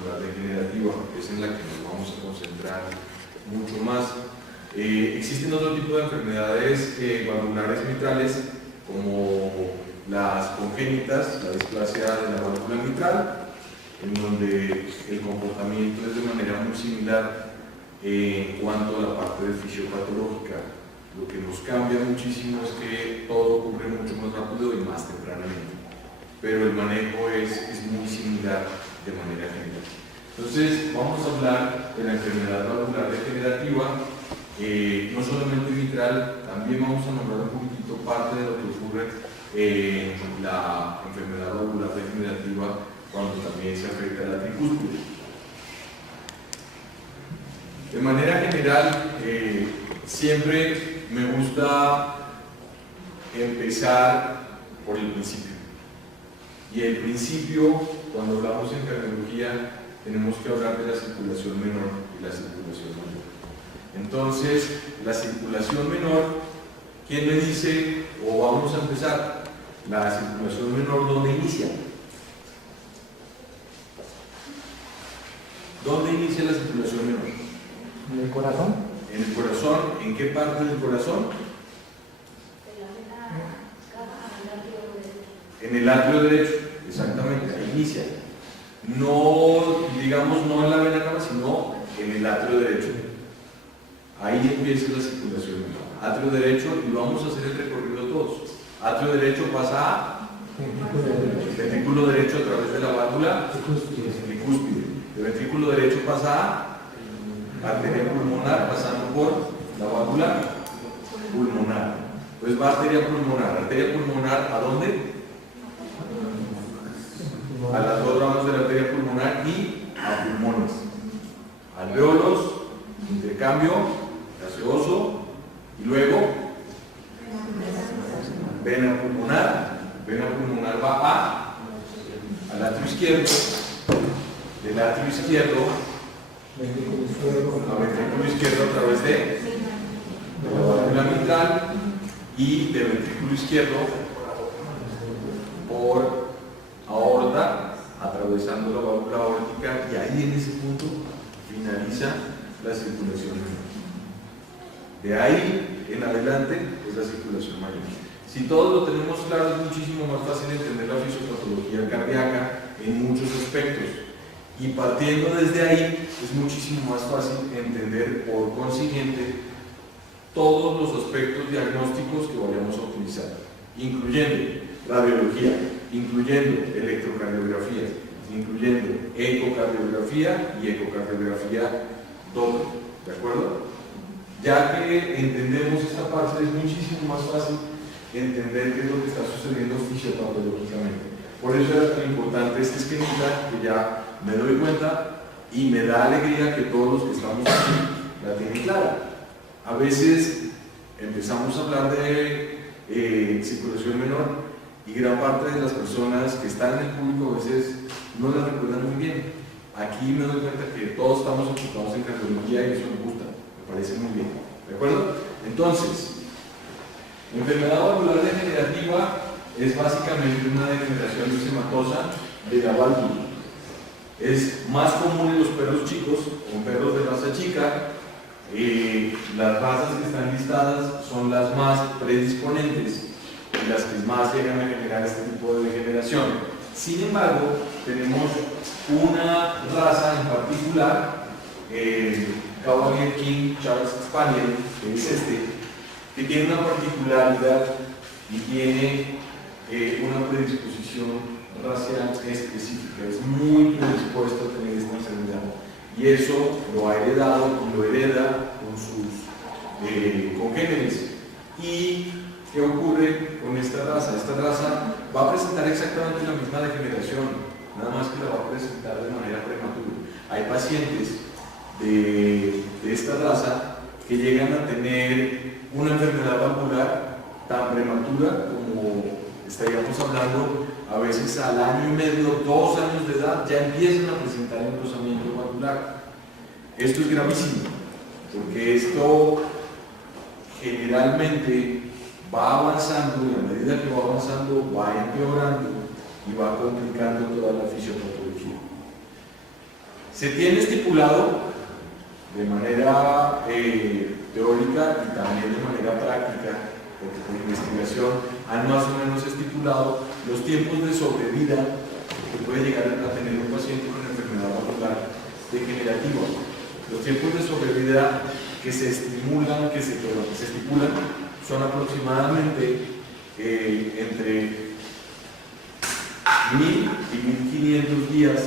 valvular degenerativa, que es en la que nos vamos a concentrar mucho más. Existen otro tipo de enfermedades valvulares mitrales, como las congénitas, la displasia de la válvula mitral, en donde el comportamiento es de manera muy similar en cuanto a la parte de fisiopatológica. Lo que nos cambia muchísimo es que todo ocurre mucho más rápido y más tempranamente, pero el manejo es muy similar de manera general. Entonces vamos a hablar de la enfermedad valvular degenerativa, no solamente mitral, también vamos a nombrar un poquitito parte de lo que ocurre en la enfermedad valvular degenerativa cuando también se afecta a la tricúspide. De manera general, siempre me gusta empezar por el principio. Y el principio, cuando hablamos en cardiología, tenemos que hablar de la circulación menor y la circulación mayor. Entonces, la circulación menor, ¿quién me dice? O vamos a empezar. La circulación menor, ¿dónde inicia? ¿Dónde inicia la circulación menor? ¿En el corazón? En el corazón. ¿En qué parte del corazón? En el atrio derecho, exactamente, ahí inicia. No, digamos, no en la vena cava, sino en el atrio derecho. Ahí empieza la circulación menor. Atrio derecho, y vamos a hacer el recorrido todos. Atrio derecho pasa a ventrículo derecho a través de la válvula tricúspide. El ventrículo derecho pasa a arteria pulmonar pasando por la válvula pulmonar. Pues va arteria pulmonar, ¿a dónde? A las dos ramas de la arteria pulmonar y a pulmones. Alvéolos, intercambio gaseoso y luego vena pulmonar. Vena pulmonar va al atrio izquierdo, del atrio izquierdo a ventrículo izquierdo a través de la válvula mitral y del ventrículo izquierdo por aorta, atravesando la válvula aórtica, y ahí en ese punto finaliza la circulación menor. De ahí en adelante es la circulación mayor. Si todos lo tenemos claro, es muchísimo más fácil entender la fisiopatología cardíaca en muchos aspectos. Y partiendo desde ahí, es muchísimo más fácil entender, por consiguiente, todos los aspectos diagnósticos que vayamos a utilizar, incluyendo radiología, incluyendo electrocardiografía, incluyendo ecocardiografía y ecocardiografía doble. ¿De acuerdo? Ya que entendemos esta parte, es muchísimo más fácil entender qué es lo que está sucediendo fisiopatológicamente. Por eso es tan importante este esquemita, que ya me doy cuenta y me da alegría que todos los que estamos aquí la tienen clara. A veces empezamos a hablar de circulación menor y gran parte de las personas que están en el público a veces no la recuerdan muy bien. Aquí me doy cuenta que todos estamos enfocados en cardiología y eso me gusta, me parece muy bien. ¿De acuerdo? Entonces, enfermedad valvular degenerativa es básicamente una degeneración rizomatosa de la válvula. Es más común en los perros chicos, con perros de raza chica. Las razas que están listadas son las más predisponentes y las que más llegan a generar este tipo de degeneración. Sin embargo, tenemos una raza en particular, Cavalier King Charles Spaniel, que es que tiene una particularidad y tiene una predisposición racial específica, es muy predispuesto a tener esta enfermedad, y eso lo ha heredado y lo hereda con sus congéneres. ¿Y qué ocurre con esta raza? Esta raza va a presentar exactamente la misma degeneración, nada más que la va a presentar de manera prematura. Hay pacientes de esta raza que llegan a tener una enfermedad valvular tan prematura como estaríamos hablando a veces al año y medio, 2 años de edad, ya empiezan a presentar engrosamiento valvular. Esto es gravísimo, porque esto generalmente va avanzando y a medida que va avanzando va empeorando y va complicando toda la fisiopatología. Se tiene estipulado de manera teórica y también de manera práctica, porque por investigación han más o menos estipulado los tiempos de sobrevida que puede llegar a tener un paciente con enfermedad valvular degenerativa. Los tiempos de sobrevida que se estipulan son aproximadamente entre 1000 y 1500 días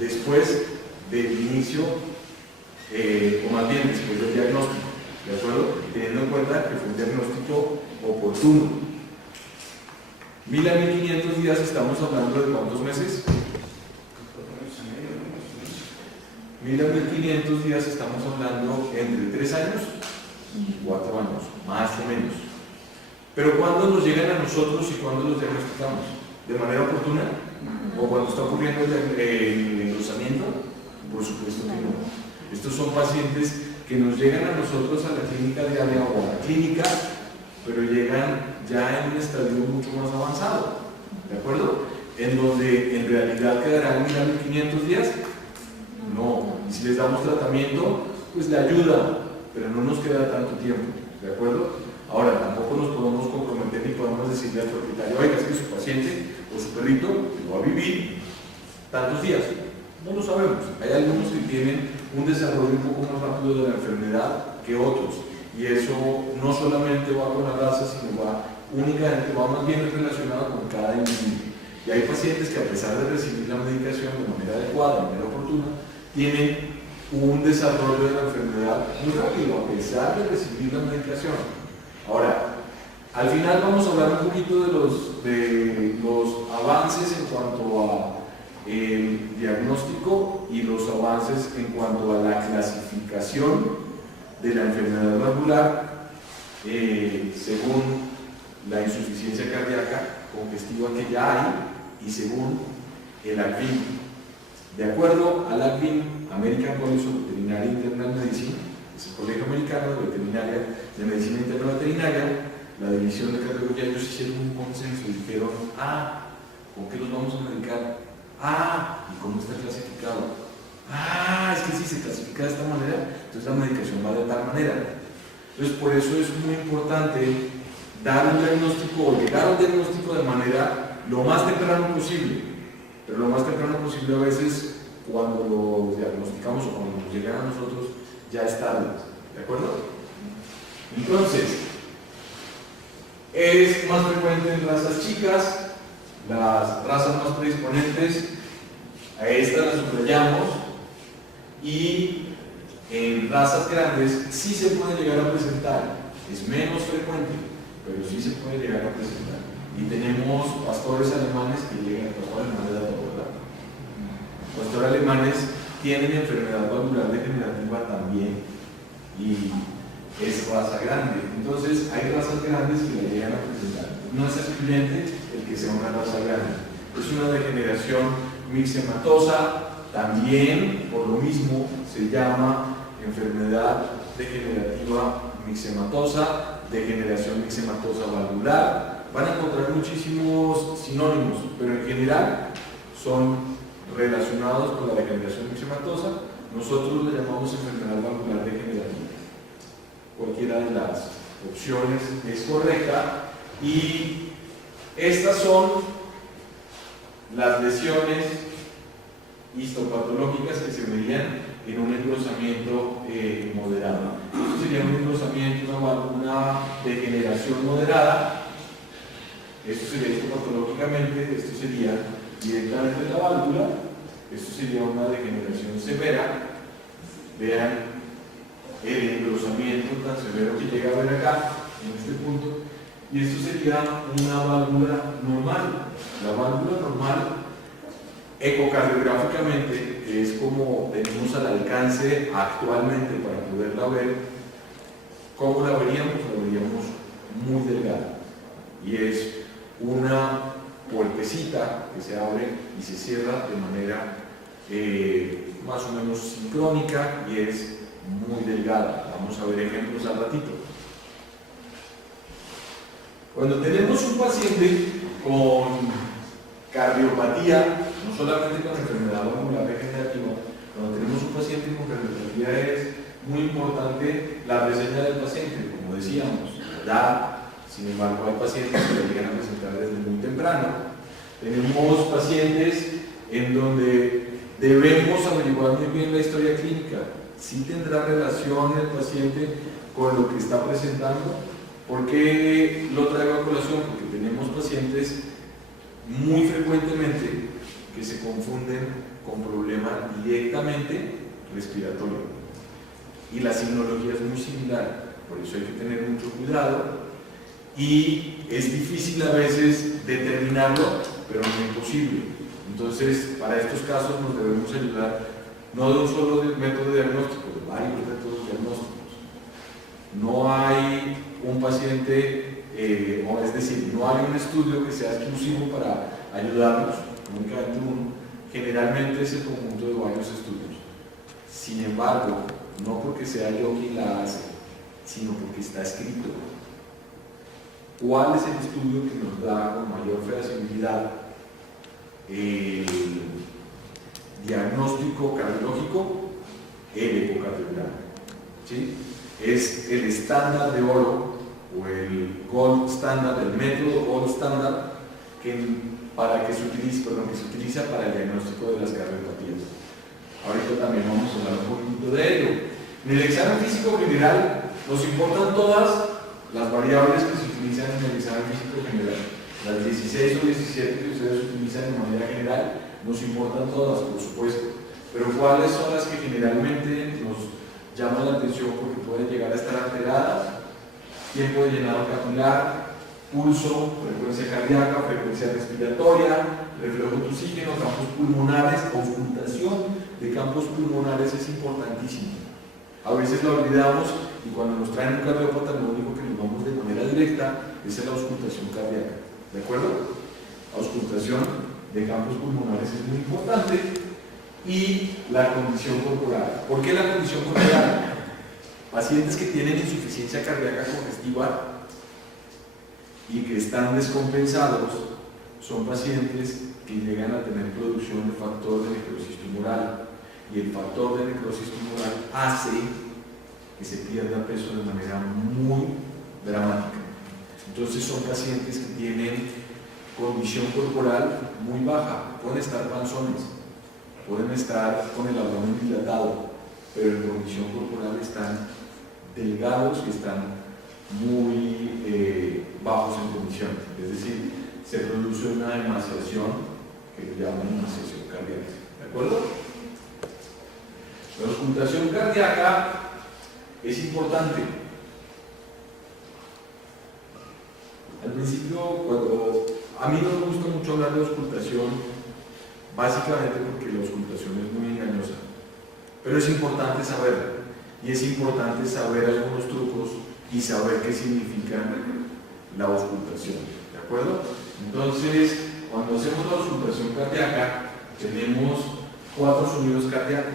después del inicio, o más bien después del diagnóstico, ¿de acuerdo? Teniendo en cuenta que fue un diagnóstico oportuno. 1000 a 1500 días, estamos hablando de ¿cuántos meses? 1000 a 1500 días, estamos hablando entre 3 años y 4 años, más o menos. Pero ¿cuándo nos llegan a nosotros y cuándo los diagnosticamos? ¿De manera oportuna? ¿O cuando está ocurriendo el engrosamiento? Por supuesto que no. Estos son pacientes que nos llegan a nosotros a la clínica diaria o a la clínica, pero llegan ya en un estadio mucho más avanzado, ¿de acuerdo? En donde en realidad quedarán 1000 a 1500 días. No, y si les damos tratamiento, pues le ayuda, pero no nos queda tanto tiempo, ¿de acuerdo? Ahora, tampoco nos podemos comprometer ni podemos decirle al propietario, oiga, es que su paciente o su perrito va a vivir tantos días. No lo sabemos. Hay algunos que tienen un desarrollo un poco más rápido de la enfermedad que otros, y eso no solamente va con la raza, sino va más bien relacionado con cada individuo. Y hay pacientes que, a pesar de recibir la medicación de manera adecuada, de manera oportuna, tienen un desarrollo de la enfermedad muy rápido, a pesar de recibir la medicación. Ahora, al final vamos a hablar un poquito de los avances en cuanto a el diagnóstico y los avances en cuanto a la clasificación de la enfermedad valvular según la insuficiencia cardíaca congestiva que ya hay y según el ACVIM. De acuerdo al ACVIM, American College of Veterinary Internal Medicine, es el Colegio Americano de Medicina Interna Veterinaria, la división de cardiología, ellos hicieron un consenso y dijeron, ¿con qué los vamos a medicar? ¿Y cómo está clasificado? Es que si se clasifica de esta manera, entonces la medicación va de tal manera. Entonces, por eso es muy importante dar un diagnóstico o llegar a un diagnóstico de manera lo más temprano posible. Pero lo más temprano posible a veces, cuando lo diagnosticamos o cuando nos llegan a nosotros, ya es tarde. ¿De acuerdo? Entonces, es más frecuente en razas chicas, las razas más predisponentes, a estas las subrayamos, y en razas grandes sí se puede llegar a presentar, es menos frecuente, pero sí se puede llegar a presentar. Y tenemos pastores alemanes que llegan, pastor alemán de todo, ¿verdad? Pastores alemanes tienen enfermedad valvular degenerativa también, y es raza grande. Entonces hay razas grandes que la llegan a presentar. No es excluyente el que sea una raza grande. Es una degeneración mixematosa, también por lo mismo se llama enfermedad degenerativa mixematosa, degeneración mixematosa valvular. Van a encontrar muchísimos sinónimos, pero en general son relacionados con la degeneración mixematosa. Nosotros le llamamos enfermedad valvular degenerativa. Cualquiera de las opciones es correcta, y estas son las lesiones histopatológicas que se verían en un engrosamiento moderado. Esto sería un engrosamiento, una degeneración moderada. Esto sería histopatológicamente, esto sería directamente la válvula, esto sería una degeneración severa. Vean el engrosamiento tan severo que llega a ver acá, en este punto, y esto sería una válvula normal. La válvula normal, ecocardiográficamente, es como tenemos al alcance actualmente para poderla ver. ¿Cómo la veríamos? La veríamos muy delgada, y es una puertecita que se abre y se cierra de manera más o menos sincrónica, y es muy delgada. Vamos a ver ejemplos al ratito. Cuando tenemos un paciente con cardiopatía, no solamente con enfermedad valvular degenerativa, Cuando tenemos un paciente con cardiopatía es muy importante la reseña del paciente, como decíamos, edad. Sin embargo, hay pacientes que lo llegan a presentar desde muy temprano. Tenemos pacientes en donde debemos averiguar muy bien la historia clínica. ¿Sí tendrá relación el paciente con lo que está presentando? ¿Por qué lo traigo a colación? Porque tenemos pacientes muy frecuentemente que se confunden con problemas directamente respiratorios. Y la signología es muy similar, por eso hay que tener mucho cuidado. Y es difícil a veces determinarlo, pero no es imposible. Entonces, para estos casos nos debemos ayudar no de un solo método diagnóstico, de varios métodos diagnósticos. No hay un paciente, o es decir, no hay un estudio que sea exclusivo para ayudarnos, únicamente uno. Generalmente es el conjunto de varios estudios. Sin embargo, no porque sea yo quien la hace, sino porque está escrito. ¿Cuál es el estudio que nos da con mayor fehacibilidad el diagnóstico cardiológico? El ecocardiograma. ¿Sí? Es el estándar de oro o el gold standard, el método gold standard que se utiliza para el diagnóstico de las cardiopatías. Ahorita también vamos a hablar un poquito de ello. En el examen físico general nos importan todas las variables que se utilizan en el examen físico general. Las 16 o 17 que ustedes utilizan de manera general, nos importan todas, por supuesto. Pero ¿cuáles son las que generalmente nos llaman la atención porque pueden llegar a estar alteradas? Tiempo de llenado capilar, pulso, frecuencia cardíaca, frecuencia respiratoria, reflejo de oxígeno, campos pulmonares, auscultación de campos pulmonares es importantísimo. A veces lo olvidamos y cuando nos traen un cardiópata lo único que nos vamos de manera directa es la auscultación cardíaca. ¿De acuerdo? Auscultación de campos pulmonares es muy importante y la condición corporal. ¿Por qué la condición corporal? Pacientes que tienen insuficiencia cardíaca congestiva y que están descompensados son pacientes que llegan a tener producción de factor de necrosis tumoral y el factor de necrosis tumoral hace que se pierda peso de manera muy dramática. Entonces son pacientes que tienen condición corporal muy baja, pueden estar panzones, pueden estar con el abdomen dilatado, pero en condición corporal están delgados y están muy bajos en condición, es decir, se produce una emaciación que le llaman emaciación cardíaca. ¿De acuerdo? La auscultación cardíaca es importante. Al principio, cuando a mí no me gusta mucho hablar de auscultación, básicamente porque la auscultación es muy engañosa, pero es importante saberla. Y es importante saber algunos trucos y saber qué significa la auscultación. ¿De acuerdo? Entonces, cuando hacemos la auscultación cardíaca, tenemos 4 sonidos cardíacos.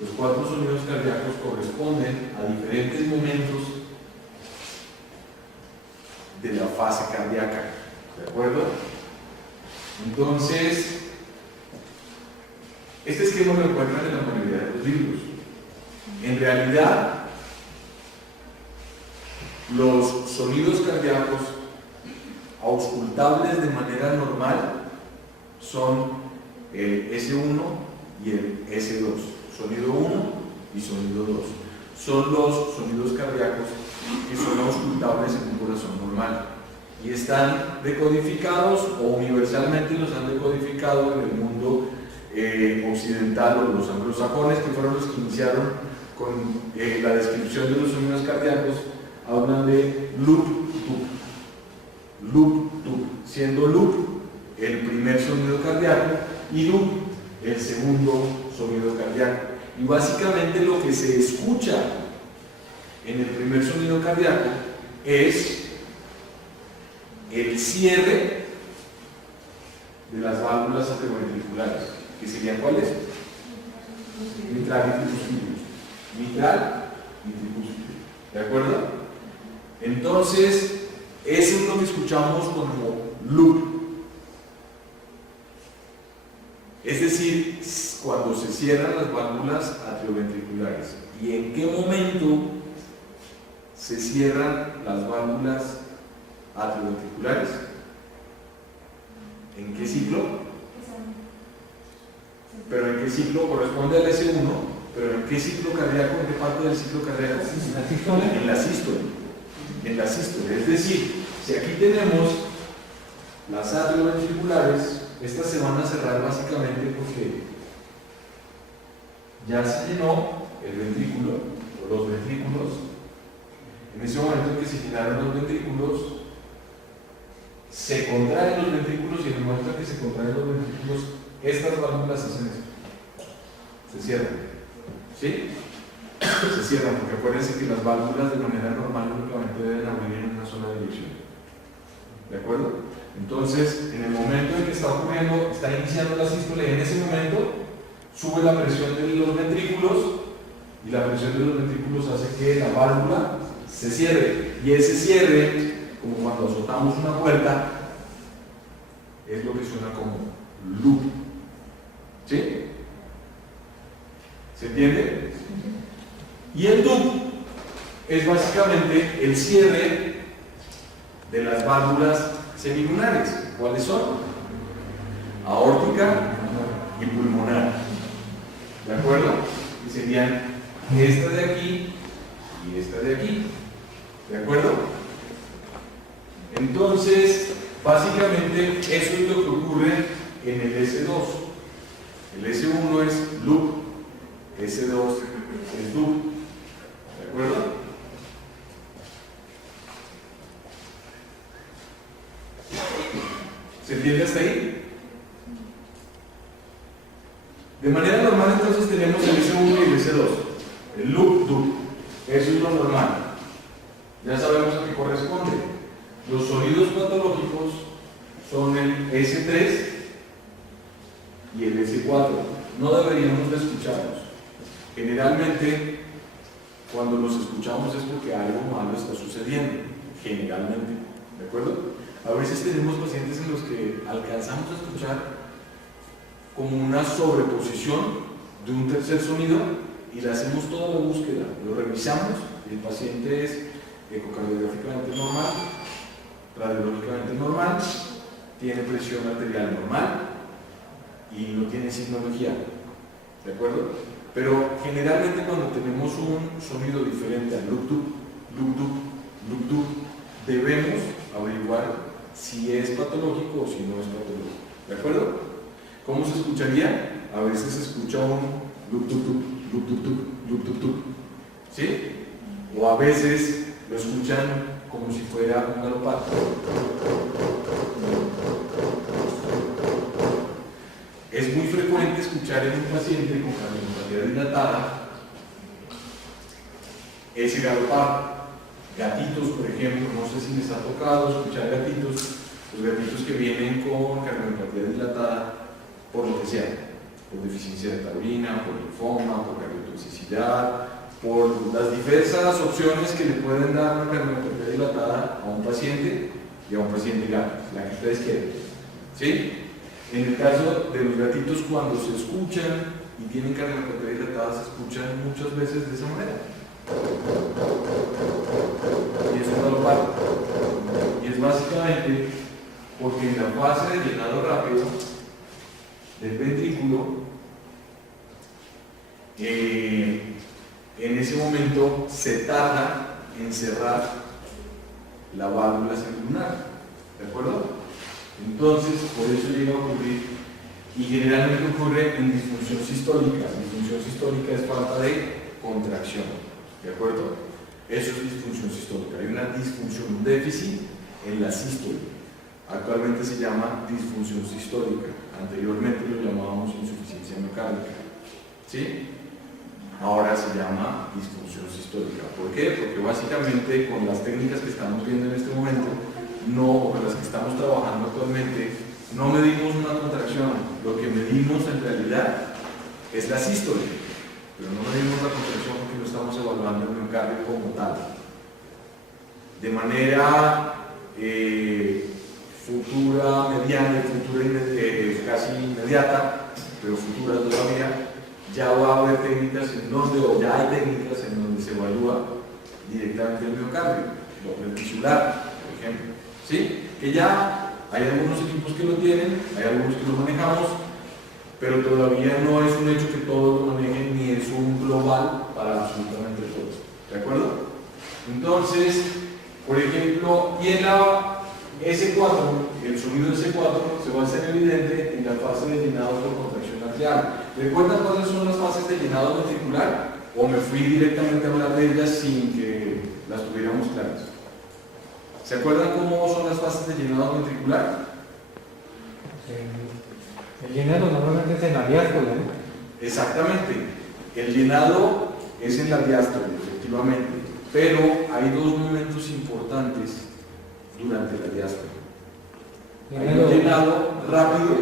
Los 4 sonidos cardíacos corresponden a diferentes momentos de la fase cardíaca. ¿De acuerdo? Entonces, este esquema lo encuentran en la mayoría de los libros. En realidad, los sonidos cardíacos auscultables de manera normal son el S1 y el S2. Sonido 1 y sonido 2. Son los sonidos cardíacos que son auscultables en un corazón normal. Y están decodificados o universalmente los han decodificado en el mundo occidental o los anglosajones, que fueron los que iniciaron con la descripción de los sonidos cardíacos. Hablan de loop-tube, loop-tube, siendo loop el primer sonido cardíaco y loop el segundo sonido cardíaco. Y básicamente lo que se escucha en el primer sonido cardíaco es el cierre de las válvulas atrioventriculares, que serían ¿cuáles? Mitral y tricúspide. Mitral y tricúspide. ¿De acuerdo? Entonces, eso es lo que escuchamos como loop. Es decir, cuando se cierran las válvulas atrioventriculares. ¿Y en qué momento se cierran las válvulas atrioventriculares? ¿En qué ciclo? ¿Pero en qué ciclo? Corresponde al S1, pero ¿en qué ciclo cardíaco? ¿En qué parte del ciclo cardíaco? ¿En la sístole? En la sístole. En la sístole. Es decir, si aquí tenemos las atrioventriculares, estas se van a cerrar básicamente porque ya se llenó el ventrículo o los ventrículos. En ese momento en que se llenaron los ventrículos, se contraen los ventrículos, y en el momento en que se contraen los ventrículos, estas válvulas hacen esto. Se cierran. ¿Sí? Se cierran, porque acuérdense que las válvulas de manera normal únicamente deben abrir en una sola dirección. ¿De acuerdo? Entonces, en el momento en que está ocurriendo, está iniciando la sístole, en ese momento sube la presión de los ventrículos, y la presión de los ventrículos hace que la válvula se cierre. Y ese cierre, como cuando azotamos una puerta, es lo que suena como loop. ¿Sí? ¿Se entiende? Y el loop es básicamente el cierre de las válvulas semilunares. ¿Cuáles son? Aórtica y pulmonar. ¿De acuerdo? Y serían esta de aquí y esta de aquí. ¿De acuerdo? Entonces, básicamente eso es lo que ocurre en el S2. El S1 es loop, S2 es loop. ¿De acuerdo? ¿Se entiende hasta ahí? De manera normal, entonces tenemos el S1 y el S2, el loop, loop. Eso es lo normal. Ya sabemos a qué corresponde. Los sonidos patológicos son el S3 y el S4. No deberíamos de escucharlos. Generalmente, cuando los escuchamos es porque algo malo está sucediendo. Generalmente. ¿De acuerdo? A veces tenemos pacientes en los que alcanzamos a escuchar como una sobreposición de un tercer sonido y le hacemos toda la búsqueda. Lo revisamos y el paciente es ecocardiográficamente normal, radiológicamente normal, tiene presión arterial normal y no tiene signología. ¿De acuerdo? Pero generalmente cuando tenemos un sonido diferente al loop-dub, loop-dub, loop-dub, debemos averiguar si es patológico o si no es patológico. ¿De acuerdo? ¿Cómo se escucharía? A veces se escucha un loop-dub-dub, loop-dub-dub, loop-dub-dub. ¿Sí? O a veces lo escuchan como si fuera un galopato. Es muy frecuente escuchar en un paciente con cardiopatía dilatada ese galopato. Gatitos, por ejemplo, no sé si les ha tocado escuchar gatitos, los gatitos que vienen con cardiopatía dilatada por lo que sea, por deficiencia de taurina, por linfoma, por cardiotoxicidad, por las diversas opciones que le pueden dar una cardiopatía dilatada a un paciente y a un paciente gato, la que ustedes quieren. ¿Sí? En el caso de los gatitos, cuando se escuchan y tienen cardiopatía dilatada, se escuchan muchas veces de esa manera. Y eso no lo para. Y es básicamente porque en la fase de llenado rápido del ventrículo, en ese momento se tarda en cerrar la válvula semilunar. ¿De acuerdo? Entonces, por eso llega a ocurrir, y generalmente ocurre en disfunción sistólica. Disfunción sistólica es falta de contracción. ¿De acuerdo? Eso es disfunción sistólica. Hay una disfunción, un déficit en la sístole. Actualmente se llama disfunción sistólica. Anteriormente lo llamábamos insuficiencia miocárdica. ¿Sí? Ahora se llama disfunción sistólica. ¿Por qué? Porque básicamente con las técnicas que estamos viendo en este momento, o con las que estamos trabajando actualmente, no medimos una contracción. Lo que medimos en realidad es la sístole, pero no medimos la contracción porque no estamos evaluando el miocardio como tal. De manera futura, mediana, futura casi inmediata, pero futuras todavía, ya va a haber técnicas en donde, o ya hay técnicas en donde se evalúa directamente el miocardio, el tisular, por ejemplo, ¿sí? Que ya hay algunos equipos que lo tienen, hay algunos que lo manejamos, pero todavía no es un hecho que todos lo manejen ni es un global para absolutamente todos, ¿de acuerdo? Entonces, por ejemplo, y en la S4, el sonido S4 se va a hacer evidente en la fase de llenado por contracción atrial. ¿Recuerdan cuáles son las fases de llenado ventricular? ¿O me fui directamente a hablar de ellas sin que las tuviéramos claras? ¿Se acuerdan cómo son las fases de llenado ventricular? El llenado normalmente es en la diástole, ¿no? Exactamente. El llenado es en la diástole, efectivamente. Pero hay dos momentos importantes durante la diástole. Hay un llenado rápido,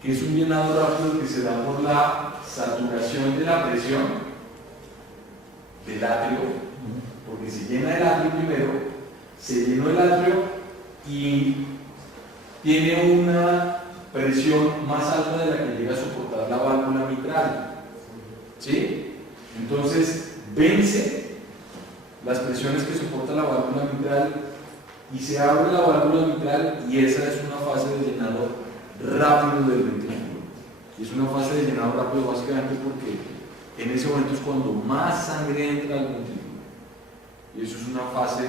que es un llenado rápido que se da por la saturación de la presión del atrio, porque se llena el atrio primero, se llenó el atrio y tiene una presión más alta de la que llega a soportar la válvula mitral, ¿sí? Entonces vence las presiones que soporta la válvula mitral y se abre la válvula mitral, y esa es una fase de llenado rápido del ventrículo. Y es una fase de llenado rápido básicamente porque en ese momento es cuando más sangre entra al ventrículo. Y eso es una fase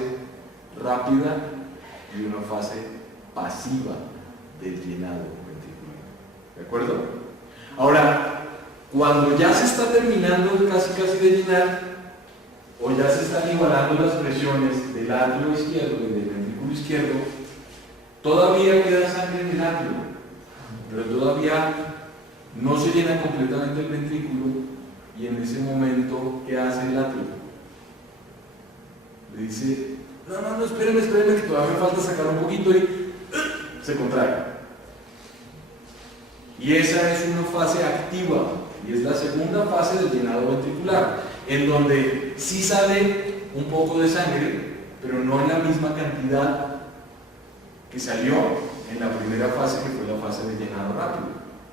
rápida y una fase pasiva del llenado ventricular. ¿De acuerdo? Ahora, cuando ya se está terminando casi de llenar, o ya se están igualando las presiones del atrio izquierdo y del ventrículo izquierdo, todavía queda sangre en el atrio, pero todavía no se llena completamente el ventrículo, y en ese momento, ¿qué hace el atrio? Le dice, no, espérenme, que todavía me falta sacar un poquito, y se contrae. Y esa es una fase activa, y es la segunda fase del llenado ventricular, en donde sí sale un poco de sangre, pero no en la misma cantidad que salió en la primera fase, que fue la fase de llenado rápido.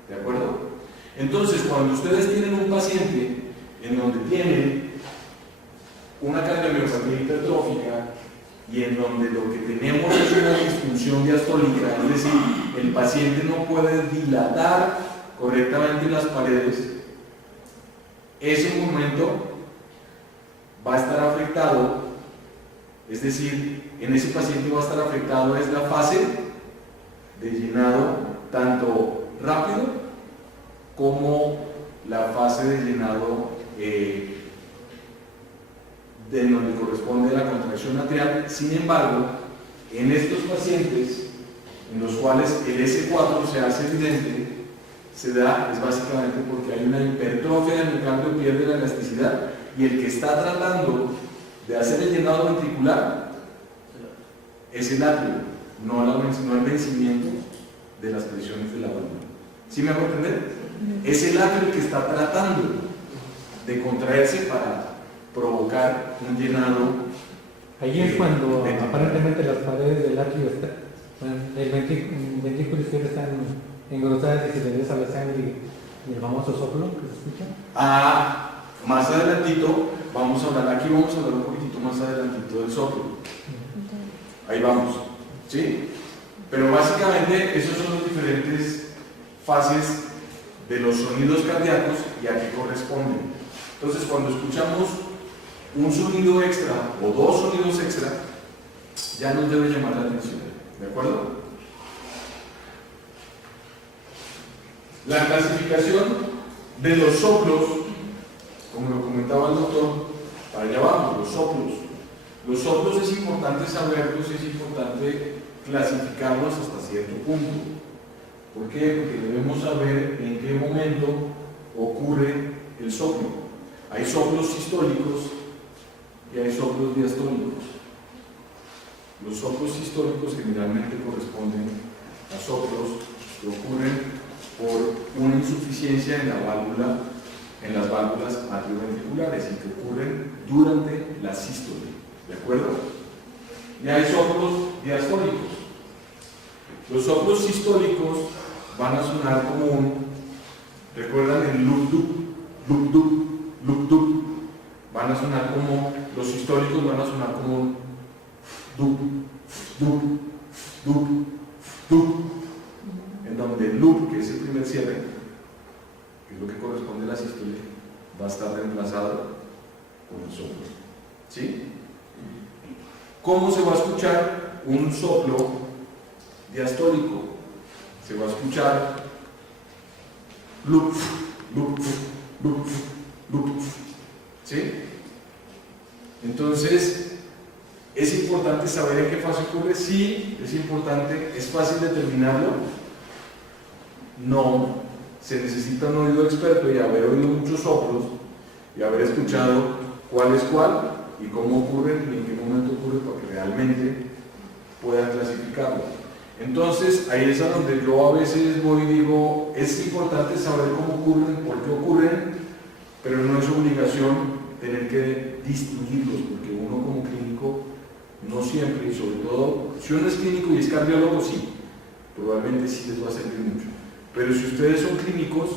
¿De acuerdo? Entonces, cuando ustedes tienen un paciente en donde tienen una cardiomiopatía hipertrófica y en donde lo que tenemos es una disfunción diastólica, es decir, el paciente no puede dilatar correctamente las paredes, ese momento va a estar afectado, es decir, en ese paciente va a estar afectado es la fase de llenado tanto rápido como la fase de llenado de donde corresponde la contracción atrial. Sin embargo, en estos pacientes en los cuales el S4 se hace evidente, se da es básicamente porque hay una hipertrofia del miocardio, pierde la elasticidad, y el que está tratando de hacer el llenado ventricular es el atrio, no el vencimiento de las presiones de la válvula. ¿Sí me hago entender? Es el atrio el que está tratando de contraerse para provocar un llenado. Ahí es cuando aparentemente las paredes del atrio el ventrículo izquierdo están engrosadas y se le desa la sangre, y el famoso soplo que se escucha. Más adelantito vamos a hablar, aquí vamos a hablar un poquitito más adelantito del soplo. Ahí vamos, ¿sí? Pero básicamente esas son las diferentes fases de los sonidos cardíacos y a qué corresponden. Entonces, cuando escuchamos un sonido extra o dos sonidos extra, ya nos debe llamar la atención, ¿de acuerdo? La clasificación de los soplos, como lo comentaba el doctor, para allá vamos, los soplos. Los soplos es importante saberlos, es importante clasificarlos hasta cierto punto. ¿Por qué? Porque debemos saber en qué momento ocurre el soplo. Hay soplos sistólicos y hay soplos diastólicos. Los soplos sistólicos generalmente corresponden a soplos que ocurren por una insuficiencia en la válvula, en las válvulas atrioventriculares, y que ocurren durante la sístole, ¿de acuerdo? Y hay soplos diastólicos. Los soplos sistólicos van a sonar como ¿Recuerdan el loop dup, loop dup, loop dup? Van a sonar como, los históricos van a sonar como dup, dup, dup, dup, en donde el loop, que es el primer cierre, que es lo que corresponde a la sístole, va a estar reemplazado por el soplo. ¿Sí? ¿Cómo se va a escuchar un soplo diastólico? Se va a escuchar loop, loop, loop, loop. ¿Sí? Entonces, ¿es importante saber en qué fase ocurre? Sí, es importante. ¿Es fácil determinarlo? No. Se necesita un oído experto y haber oído muchos soplos y haber escuchado cuál es cuál y cómo ocurre y en qué momento ocurre para que realmente puedan clasificarlo. Entonces, ahí es a donde yo a veces voy y digo, es importante saber cómo ocurren, por qué ocurren, pero no es obligación tener que distinguirlos, porque uno como clínico no siempre, y sobre todo, si uno es clínico y es cardiólogo, sí, probablemente sí les va a servir mucho. Pero si ustedes son clínicos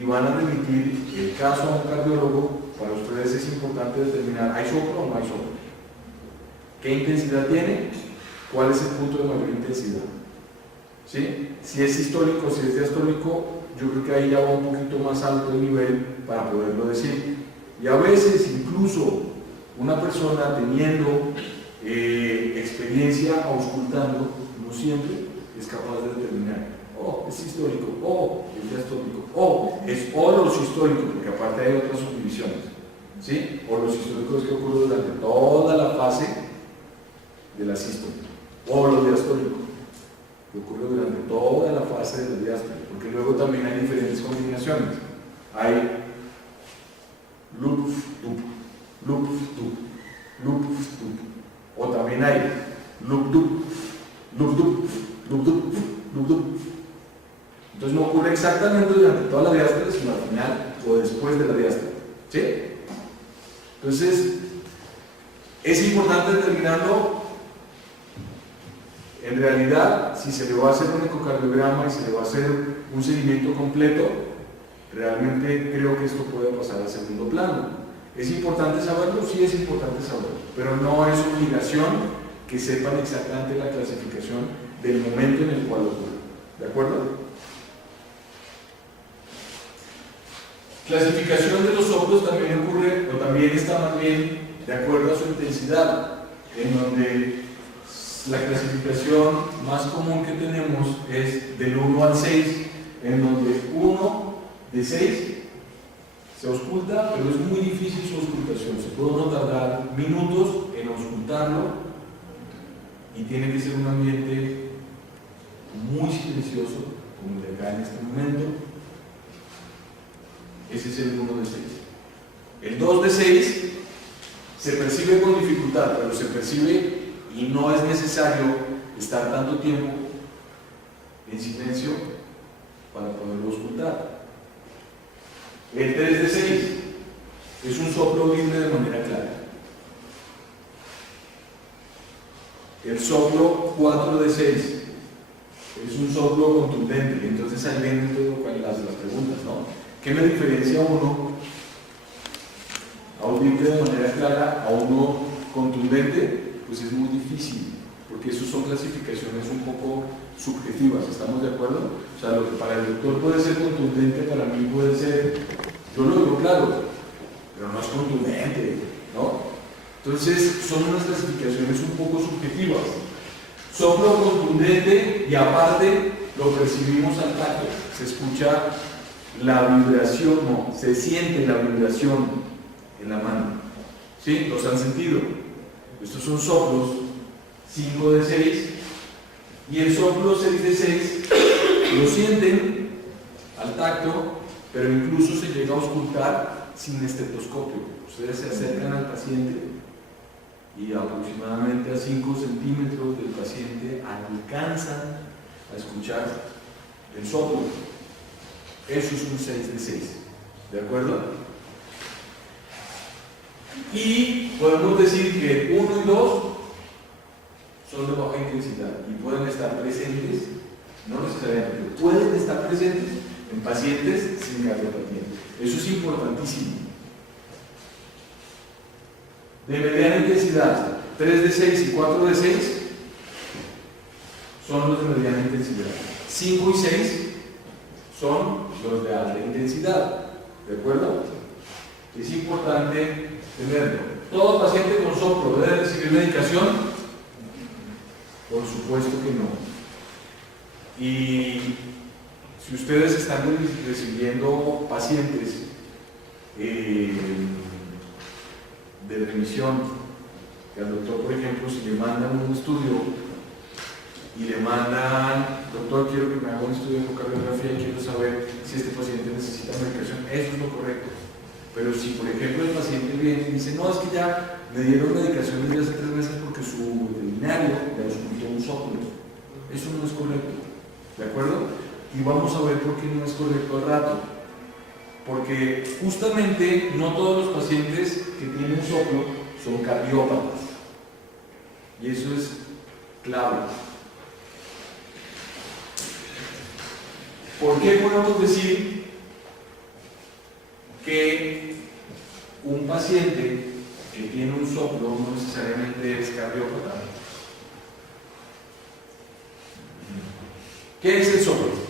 y van a remitir el caso a un cardiólogo, para ustedes es importante determinar, ¿hay soplo o no hay soplo? ¿Qué intensidad tiene? ¿Cuál es el punto de mayor intensidad? ¿Sí? Si es histórico, si es diastólico, yo creo que ahí ya va un poquito más alto el nivel para poderlo decir. Y a veces incluso una persona teniendo experiencia auscultando, no siempre es capaz de determinar, oh, es histórico, oh, es diastólico, oh, es los históricos, porque aparte hay otras subdivisiones, ¿sí? O los históricos que ocurren durante toda la fase de la sístole, o los diastólicos, que ocurre durante toda la fase de la diástole, porque luego también hay diferentes combinaciones. Hay loop, dup, loop, dup, loop, dup, o también hay loop, dup, loop, dup, loop, dup, loop, dup. Entonces no ocurre exactamente durante toda la diástole, sino al final o después de la diástole. ¿Sí? Entonces, es importante determinarlo. En realidad, si se le va a hacer un ecocardiograma y se le va a hacer un seguimiento completo, realmente creo que esto puede pasar a segundo plano. ¿Es importante saberlo? Sí, es importante saberlo, pero no es obligación que sepan exactamente la clasificación del momento en el cual ocurre. ¿De acuerdo? Clasificación de los soplos también ocurre, o también está más bien de acuerdo a su intensidad, en donde la clasificación más común que tenemos es del 1 al 6, en donde 1 de 6 se ausculta, pero es muy difícil su auscultación. Se puede uno tardar minutos en auscultarlo y tiene que ser un ambiente muy silencioso, como el de acá en este momento. Ese es el 1 de 6. El 2 de 6 se percibe con dificultad, pero se percibe y no es necesario estar tanto tiempo en silencio para poderlo auscultar. El 3 de 6 es un soplo libre de manera clara. El soplo 4 de 6 es un soplo contundente. Entonces ahí vienen todas las preguntas, ¿no? ¿Qué me diferencia uno audible de manera clara a uno contundente? Pues es muy difícil, porque eso son clasificaciones un poco subjetivas, ¿estamos de acuerdo? O sea, lo que para el doctor puede ser contundente, para mí puede ser, yo lo digo claro, pero no es contundente, ¿no? Entonces, son unas clasificaciones un poco subjetivas. Soplo contundente y aparte lo percibimos al tacto, se escucha la vibración, no, se siente la vibración en la mano, ¿sí? ¿Los han sentido? Estos son soplos 5 de 6 y el soplo 6 de 6 lo sienten al tacto, pero incluso se llega a auscultar sin estetoscopio. Ustedes se acercan al paciente y aproximadamente a 5 centímetros del paciente alcanzan a escuchar el soplo. Eso es un 6 de 6, ¿de acuerdo? Y podemos decir que 1 y 2 son de baja intensidad y pueden estar presentes, no necesariamente, pueden estar presentes en pacientes sin cardiopatía. Eso es importantísimo. De mediana intensidad, 3 de 6 y 4 de 6 son los de mediana intensidad. 5 y 6 son los de alta intensidad. ¿De acuerdo? Es importante tenerlo. ¿Todo paciente con soplo debe recibir medicación? Por supuesto que no. Y si ustedes están recibiendo pacientes de remisión, que al doctor, por ejemplo, si le mandan un estudio y le mandan, doctor, quiero que me haga un estudio de ecocardiografía y quiero saber si este paciente necesita medicación, eso es lo correcto. Pero si, por ejemplo, el paciente viene y dice, no, es que ya me dieron medicación desde hace 3 meses porque su veterinario le auscultó un soplo, eso no es correcto. ¿De acuerdo? Y vamos a ver por qué no es correcto al rato. Porque justamente no todos los pacientes que tienen soplo son cardiópatas. Y eso es clave. ¿Por qué podemos decir que un paciente que tiene un soplo no necesariamente es cardiópata? ¿Qué es el soplo?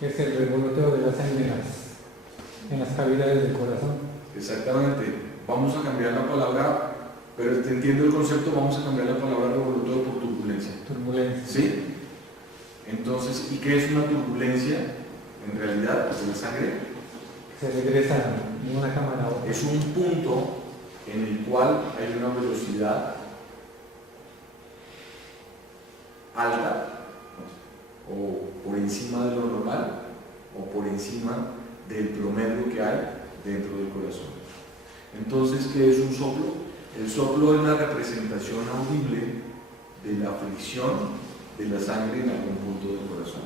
Es el revoloteo de la sangre en las cavidades del corazón. Exactamente. Vamos a cambiar la palabra, pero te entiendo el concepto, vamos a cambiar la palabra revoloteo por turbulencia. Turbulencia. ¿Sí? Entonces, ¿y qué es una turbulencia? En realidad, pues la sangre se regresa de una cámara a otra. Es un punto en el cual hay una velocidad alta, o por encima de lo normal, o por encima del promedio que hay dentro del corazón. Entonces, ¿qué es un soplo? El soplo es la representación audible de la fricción de la sangre en algún punto del corazón.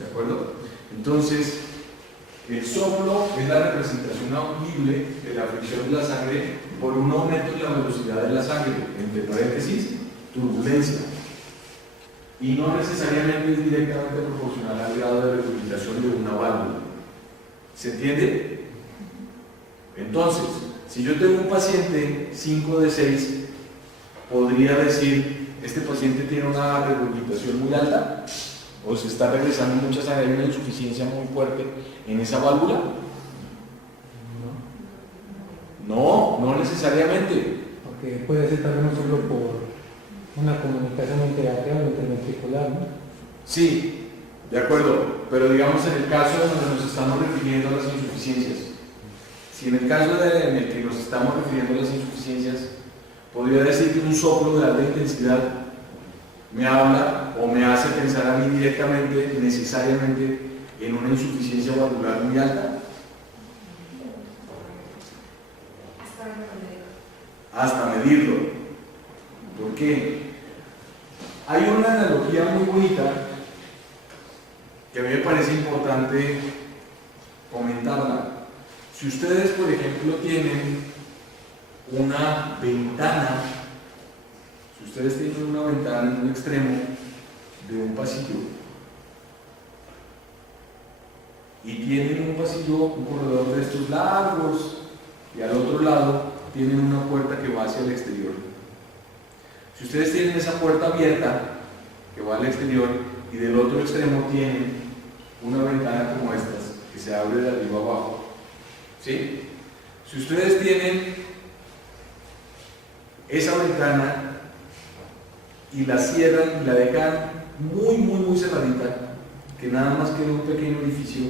¿De acuerdo? Entonces, el soplo es la representación audible de la fricción de la sangre por un aumento de la velocidad de la sangre, entre paréntesis, turbulencia. Y no necesariamente es directamente proporcional al grado de regurgitación de una válvula. ¿Se entiende? Entonces, si yo tengo un paciente 5 de 6, podría decir, este paciente tiene una regurgitación muy alta, o se está regresando mucha sangre, hay una insuficiencia muy fuerte en esa válvula. No necesariamente. Porque puede ser también no solo por una comunicación interatrial o interventricular, ¿no? Sí, de acuerdo, pero digamos en el caso en donde nos estamos refiriendo a las insuficiencias. Si en el caso en el que nos estamos refiriendo a las insuficiencias, podría decir que un soplo de alta intensidad me habla o me hace pensar a mí directamente, necesariamente, en una insuficiencia valvular muy alta. Hasta medirlo. ¿Por qué? Hay una analogía muy bonita que a mí me parece importante comentarla. Si ustedes, por ejemplo, tienen una ventana, si ustedes tienen una ventana en un extremo de un pasillo y tienen un pasillo, un corredor de estos largos, y al otro lado tienen una puerta que va hacia el exterior. Si ustedes tienen esa puerta abierta que va al exterior y del otro extremo tienen una ventana como estas que se abre de arriba abajo, ¿sí? Si ustedes tienen esa ventana y la cierran y la dejan muy cerradita, que nada más queda un pequeño orificio,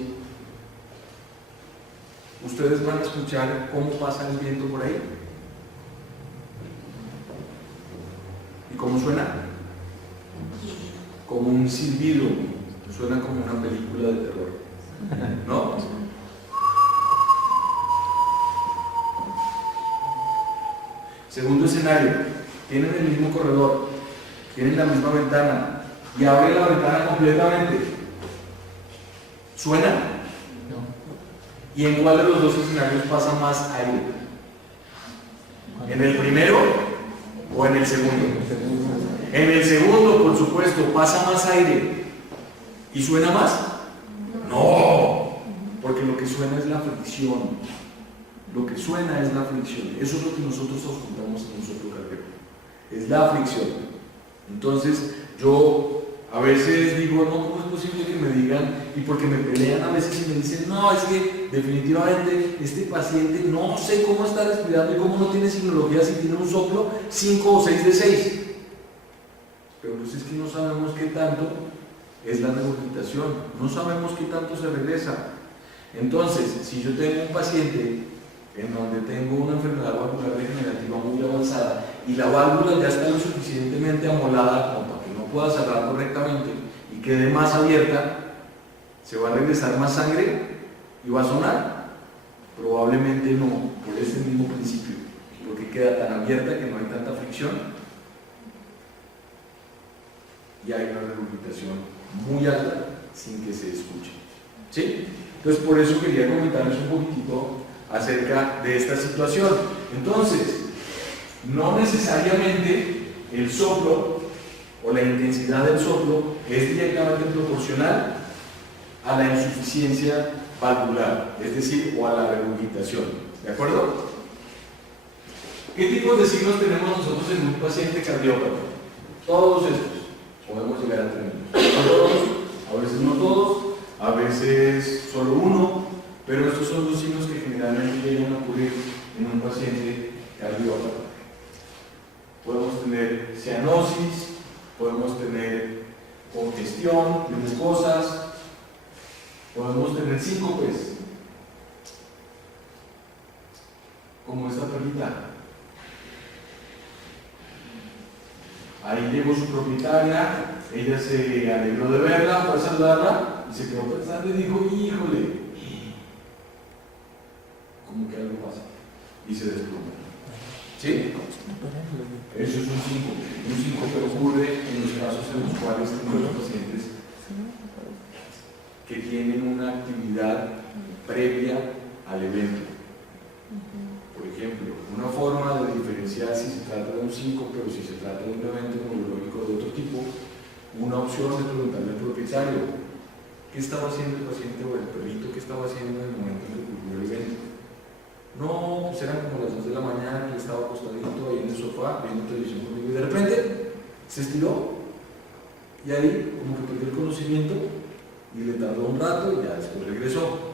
ustedes van a escuchar cómo pasa el viento por ahí. ¿Y cómo suena? Como un silbido, suena como una película de terror, ¿no? Segundo escenario, tienen el mismo corredor, tienen la misma ventana y abren la ventana completamente. ¿Suena? No. ¿Y en cuál de los dos escenarios pasa más aire? ¿En el primero o en el segundo? En el segundo, por supuesto, pasa más aire. ¿Y suena más? No, porque lo que suena es la fricción. Lo que suena es la fricción. Eso es lo que nosotros auscultamos en un soplo cardíaco. Es la fricción. Entonces, yo a veces digo, no, ¿cómo es posible que me digan? Y porque me pelean a veces y me dicen, no, es que definitivamente este paciente no sé cómo está respirando y cómo no tiene sinología si tiene un soplo 5 o 6 de 6. Pero pues es que no sabemos qué tanto es la regurgitación, no sabemos qué tanto se regresa. Entonces, si yo tengo un paciente en donde tengo una enfermedad valvular degenerativa muy avanzada y la válvula ya está lo suficientemente amolada como para que no pueda cerrar correctamente y quede más abierta, ¿se va a regresar más sangre y va a sonar? Probablemente no, por ese mismo principio, porque queda tan abierta que no hay tanta fricción y hay una regurgitación muy alta sin que se escuche. ¿Sí? Entonces, por eso quería comentarles un poquitito acerca de esta situación. Entonces, no necesariamente el soplo o la intensidad del soplo es directamente proporcional a la insuficiencia valvular, es decir, o a la regurgitación. ¿De acuerdo? ¿Qué tipos de signos tenemos nosotros en un paciente cardiópata? Todos estos. Podemos llegar a tener todos, a veces no todos, a veces solo uno, pero estos son los signos que generalmente llegan a ocurrir en un paciente cardiópata. Podemos tener cianosis, podemos tener congestión de mucosas, podemos tener síncopes, como esta perrita. Ahí llegó su propietaria, ella se alegró de verla, fue a saludarla y se quedó pensando y dijo, híjole, como que algo pasa, y se desploma. ¿Sí? Eso es un síncope. Un síncope ocurre en los casos en los cuales tenemos pacientes que tienen una actividad previa al evento. Por ejemplo, una forma de diferenciar si se trata de un síncope o si se trata de un evento neurológico de otro tipo, una opción es preguntarle al propietario qué estaba haciendo el paciente o el perrito, qué estaba haciendo en el momento en que ocurrió el evento. No, pues eran como las 2 de la mañana, él estaba acostadito ahí en el sofá viendo televisión conmigo y de repente se estiró y ahí como que perdió el conocimiento y le tardó un rato y ya después regresó.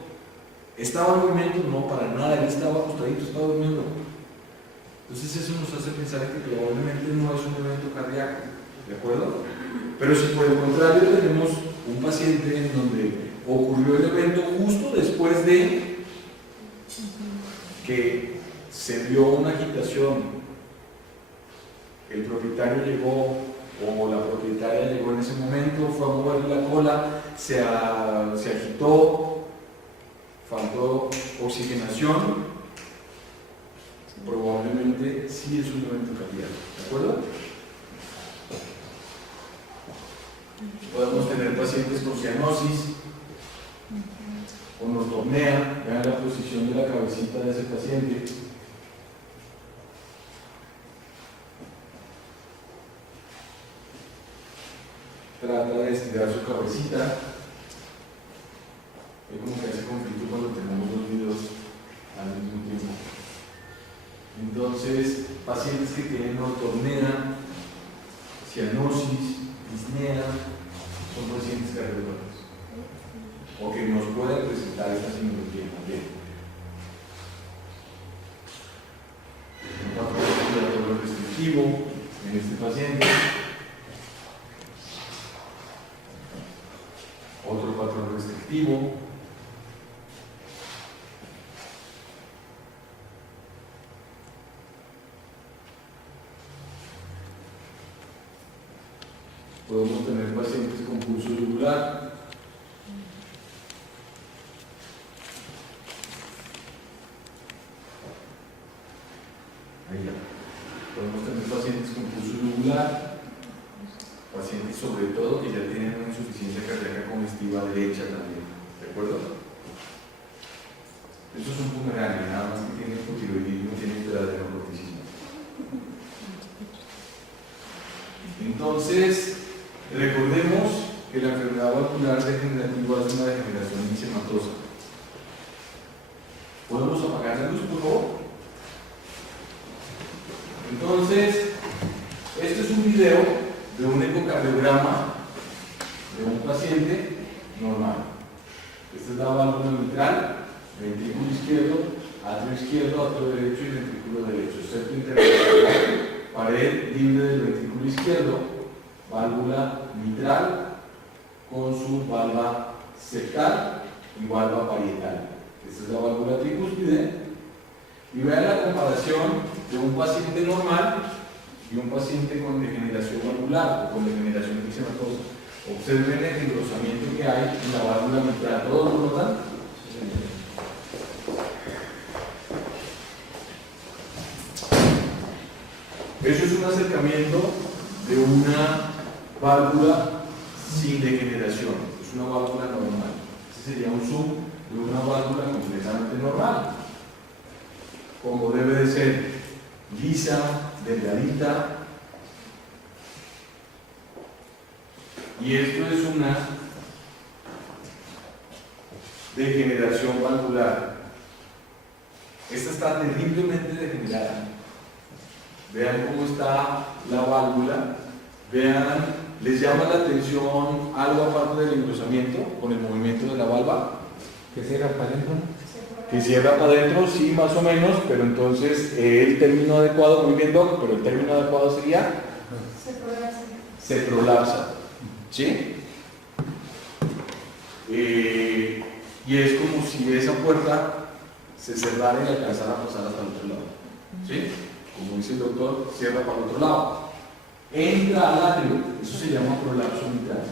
¿Estaba en movimiento? No, para nada, él estaba acostadito, estaba durmiendo. Entonces eso nos hace pensar que probablemente no es un evento cardíaco, ¿de acuerdo? Pero si por el contrario tenemos un paciente en donde ocurrió el evento justo después de que se vio una agitación, el propietario llegó o la propietaria llegó en ese momento, fue a moverle la cola, se agitó, faltó oxigenación, probablemente sí es un evento cardíaco, ¿de acuerdo? Podemos tener pacientes con cianosis, con ortopnea, vean la posición de la cabecita de ese paciente. Trata de estirar su cabecita. Es como que hace conflicto cuando tenemos los videos al mismo tiempo. Entonces, pacientes que tienen ortopnea, cianosis, disnea, son pacientes cardiópatas o que nos pueden presentar esta sinulogía también. Un patrón restrictivo en este paciente, otro patrón restrictivo, podemos tener pacientes con pulso yugular. Ahí ya. Podemos tener pacientes con pulso yugular, pacientes sobre todo que ya tienen una insuficiencia cardíaca congestiva derecha también, ¿de acuerdo? Esto es un pulmonario, nada más que tiene hipotiroidismo, tiene hiperadrenocroticismo. Entonces, recordemos que la enfermedad valvular degenerativa es una degeneración enzimatosa. ¿Podemos apagar la luz, por favor? Entonces, este es un video de un ecocardiograma de un paciente normal. Esta es la válvula mitral, ventrículo izquierdo, atrio izquierdo, atrio derecho y ventrículo derecho. Septo interventricular, pared libre del ventrículo izquierdo, válvula mitral con su valva septal y valva parietal. Esta es la válvula tricúspide. Y vean la comparación de un paciente normal y un paciente con degeneración valvular o con degeneración enzimatosa. Observen el engrosamiento que hay en la válvula mitral. ¿Todos lo notan? Eso es un acercamiento de una válvula sin degeneración. Es una válvula normal. Este sería un zoom de una válvula completamente normal, como debe de ser, lisa, delgadita. Y esto es una degeneración valvular. Esta está terriblemente degenerada. Vean cómo está la válvula. Vean, ¿les llama la atención algo aparte del engrosamiento con el movimiento de la valva? ¿Que cierra para adentro? Que cierra para adentro, sí, más o menos, pero entonces el término adecuado, muy bien, Doc, pero el término adecuado sería se prolapsa. ¿Sí? Y es como si esa puerta se cerrara y alcanzara a pasar hasta el otro lado. ¿Sí? Como dice el doctor, cierra para el otro lado. Entra al atrio, eso se llama prolapso mitral.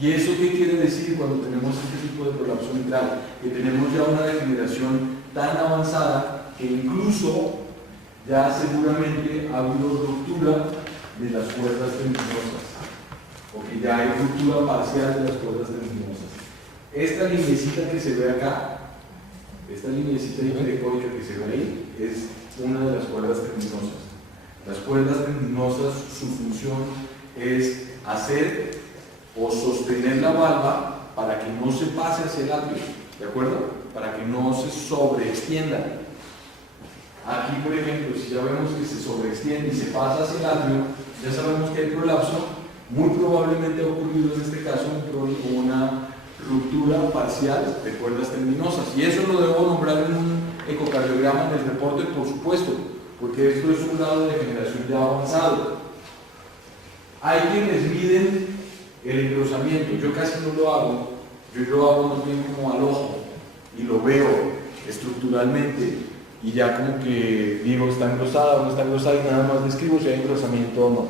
¿Y eso qué quiere decir cuando tenemos este tipo de prolapso mitral? Que tenemos ya una degeneración tan avanzada que incluso ya seguramente ha habido ruptura de las cuerdas tendinosas, o que ya hay ruptura parcial de las cuerdas tendinosas. Esta lineecita que se ve acá, esta lineecita hiperecóica que se ve ahí, es una de las cuerdas tendinosas. Las cuerdas tendinosas, su función es hacer o sostener la valva para que no se pase hacia el atrio, ¿de acuerdo? Para que no se sobreextienda. Aquí, por ejemplo, si ya vemos que se sobreextiende y se pasa hacia el atrio, ya sabemos que hay prolapso. Muy probablemente ha ocurrido en este caso una ruptura parcial de cuerdas tendinosas. Y eso lo debo nombrar en un ecocardiograma en el reporte, por supuesto, porque esto es un grado de degeneración ya avanzado. Hay quienes miden el engrosamiento. Yo casi no lo hago. Yo lo hago más bien como al ojo y lo veo estructuralmente y ya como que digo está engrosada o no está engrosada y nada más describo si hay engrosamiento o no.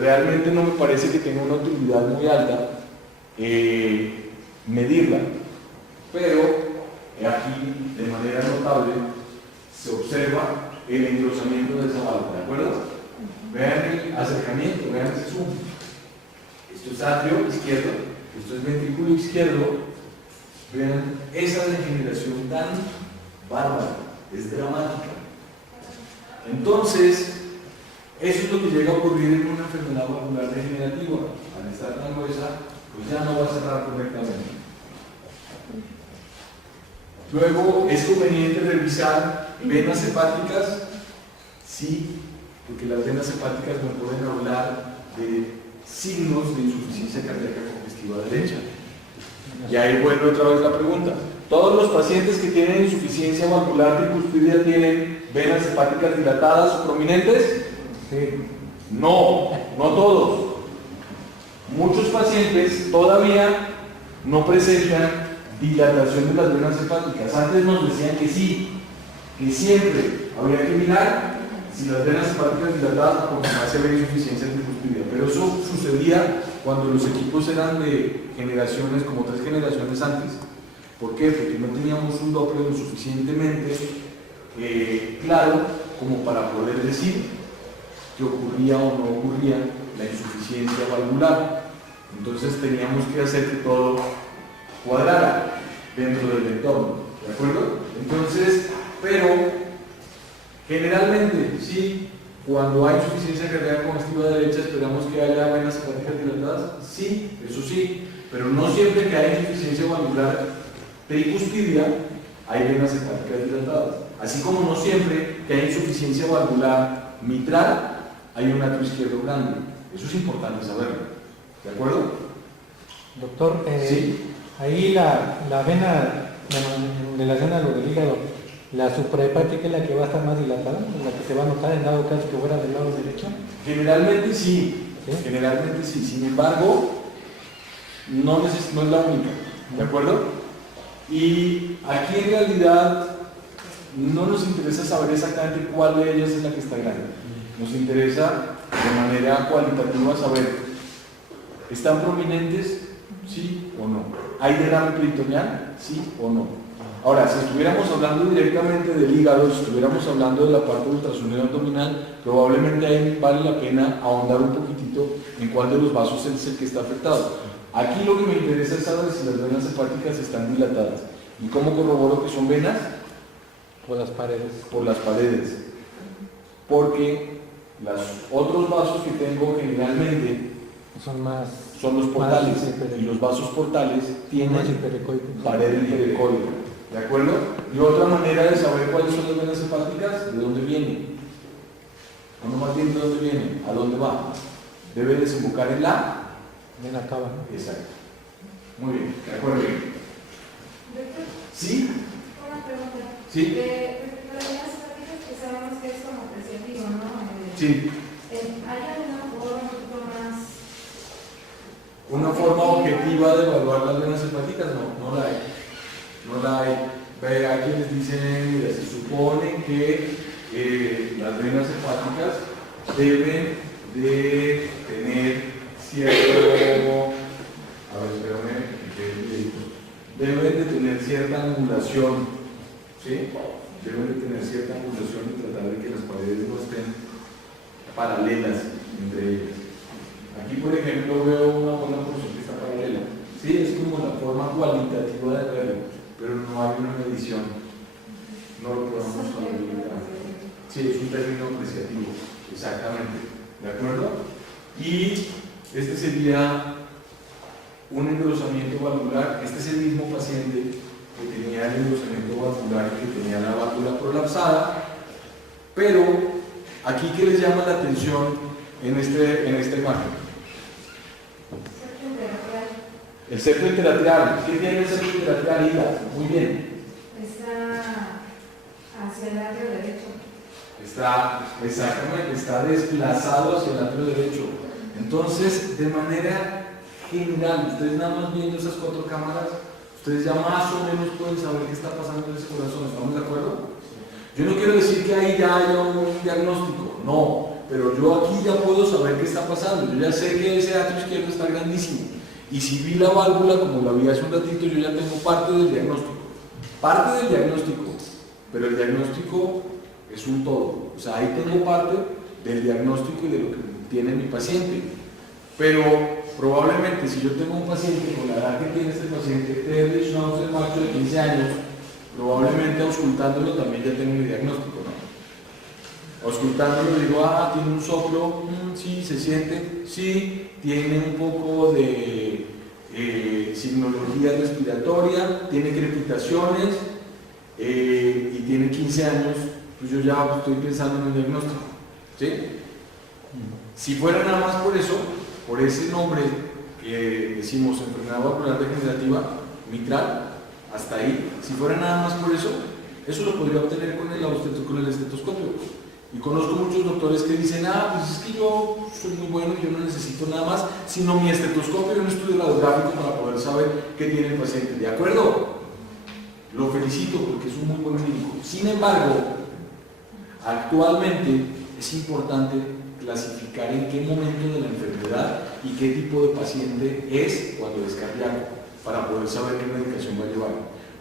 Realmente no me parece que tenga una utilidad muy alta medirla, pero aquí de manera notable se observa el engrosamiento de esa válvula, ¿de acuerdo? Vean el acercamiento, vean ese zoom. Esto es atrio izquierdo, esto es ventrículo izquierdo. Vean esa degeneración tan bárbara, es dramática. Entonces, eso es lo que llega a ocurrir en una enfermedad valvular degenerativa. Al estar tan gruesa, pues ya no va a cerrar correctamente. Luego, ¿es conveniente revisar venas hepáticas? Sí, porque las venas hepáticas nos pueden hablar de signos de insuficiencia cardíaca congestiva derecha. Y ahí vuelve otra vez la pregunta. ¿Todos los pacientes que tienen insuficiencia valvular tricuspidea tienen venas hepáticas dilatadas o prominentes? Sí. No, no todos. Muchos pacientes todavía no presentan dilatación de las venas hepáticas. Antes nos decían que sí, que siempre habría que mirar si las venas hepáticas dilatadas o confirmarse la insuficiencia tricuspidea. Pero eso sucedía cuando los equipos eran de generaciones, como 3 generaciones antes. ¿Por qué? Porque no teníamos un Doppler lo suficientemente claro como para poder decir que ocurría o no ocurría la insuficiencia valvular. Entonces teníamos que hacer que todo cuadrara dentro del entorno, ¿de acuerdo? Entonces, pero generalmente sí, Cuando hay insuficiencia cardíaca congestiva derecha, esperamos que haya venas hepáticas dilatadas. Sí, eso sí, pero no siempre que haya insuficiencia valvular tricuspidia hay venas hepáticas dilatadas. Así como no siempre que hay insuficiencia valvular mitral hay un atrio izquierdo grande. Eso es importante saberlo. ¿De acuerdo? Doctor, sí. Ahí la vena, en relación a lo del hígado, ¿la suprahepática es la que va a estar más dilatada? ¿La que se va a notar en dado caso que fuera del lado derecho? Generalmente sí. ¿Sí? Generalmente sí. Sin embargo, no es la única. ¿De acuerdo? Y aquí en realidad no nos interesa saber exactamente cuál de ellas es la que está grande. Nos interesa de manera cualitativa saber, ¿están prominentes? ¿Sí o no? ¿Hay derrame peritoneal? ¿Sí o no? Ahora, si estuviéramos hablando directamente del hígado, si estuviéramos hablando de la parte ultrasonido abdominal, probablemente ahí vale la pena ahondar un poquitito en cuál de los vasos es el que está afectado. Aquí lo que me interesa es saber si las venas hepáticas están dilatadas. ¿Y cómo corroboro que son venas? Por las paredes. Por las paredes. Porque los otros vasos que tengo generalmente son los portales. Y los vasos portales tienen pared hiperecoica. ¿De acuerdo? Y otra manera de saber cuáles son las venas hepáticas, ¿de dónde vienen? Uno más bien, ¿de dónde vienen? ¿A dónde va? Debe desembocar en la vena cava, ¿no? Exacto. Muy bien, ¿de acuerdo? ¿Sí? Una pregunta. ¿Sí? Las venas hepáticas que sabemos que es como apreciativo, ¿no? Sí. ¿Hay alguna forma más? ¿Una forma objetiva de evaluar las venas hepáticas? No la hay. No la hay. Aquí les dicen, mira, se supone que las venas hepáticas deben de tener cierto, deben de tener cierta angulación, ¿sí? Deben de tener cierta angulación y tratar de que las paredes no estén paralelas entre ellas. Aquí, por ejemplo, veo una buena porción que está paralela. Sí, es como la forma cualitativa de verlo, pero no hay una medición. No lo podemos saber. Sí, es un término apreciativo, exactamente. ¿De acuerdo? Y este sería un engrosamiento valvular. Este es el mismo paciente que tenía el engrosamiento valvular y que tenía la válvula prolapsada, pero aquí, ¿qué les llama la atención en esta imagen? El septo interatrial. ¿Qué tiene el septo interatrial? Muy bien. Está hacia el atrio derecho. Exactamente, está desplazado hacia el atrio derecho. Entonces, de manera general, ustedes nada más viendo esas 4 cámaras, ustedes ya más o menos pueden saber qué está pasando en ese corazón. ¿Estamos de acuerdo? Yo no quiero decir que ahí ya haya un diagnóstico, no, pero yo aquí ya puedo saber qué está pasando. Yo ya sé que ese atrio izquierdo está grandísimo. Y si vi la válvula como la vi hace un ratito, yo ya tengo parte del diagnóstico. Parte del diagnóstico, pero el diagnóstico es un todo. O sea, ahí tengo parte del diagnóstico y de lo que tiene mi paciente. Pero probablemente si yo tengo un paciente con la edad que tiene este paciente, Terry Schnauzer, macho de 15 años, probablemente auscultándolo también ya tengo mi diagnóstico, ¿no? Auscultándolo digo, tiene un soplo, sí, se siente, sí, tiene un poco de signología respiratoria, tiene crepitaciones y tiene 15 años, pues yo ya estoy pensando en un diagnóstico, ¿sí? Si fuera nada más por eso, por ese nombre que decimos enfermedad valvular degenerativa mitral, hasta ahí, si fuera nada más por eso lo podría obtener con el estetoscopio. Y conozco muchos doctores que dicen, pues es que yo soy muy bueno y yo no necesito nada más, sino mi estetoscopio y un estudio radiográfico para poder saber qué tiene el paciente. ¿De acuerdo? Lo felicito porque es un muy buen médico. Sin embargo, actualmente es importante clasificar en qué momento de la enfermedad y qué tipo de paciente es cuando es cardíaco, para poder saber qué medicación va a llevar.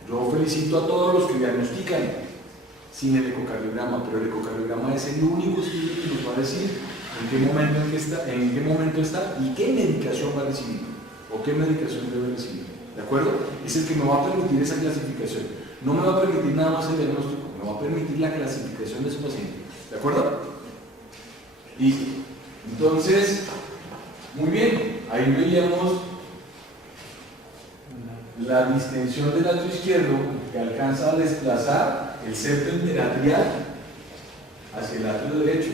Yo felicito a todos los que diagnostican sin el ecocardiograma, pero el ecocardiograma es el único estudio que nos va a decir en qué momento está y qué medicación va a recibir o qué medicación debe recibir. ¿De acuerdo? Es el que me va a permitir esa clasificación. No me va a permitir nada más el diagnóstico, me va a permitir la clasificación de ese paciente. ¿De acuerdo? Y entonces, muy bien, ahí veíamos la distensión del atrio izquierdo que alcanza a desplazar el septo interatrial hacia el atrio derecho.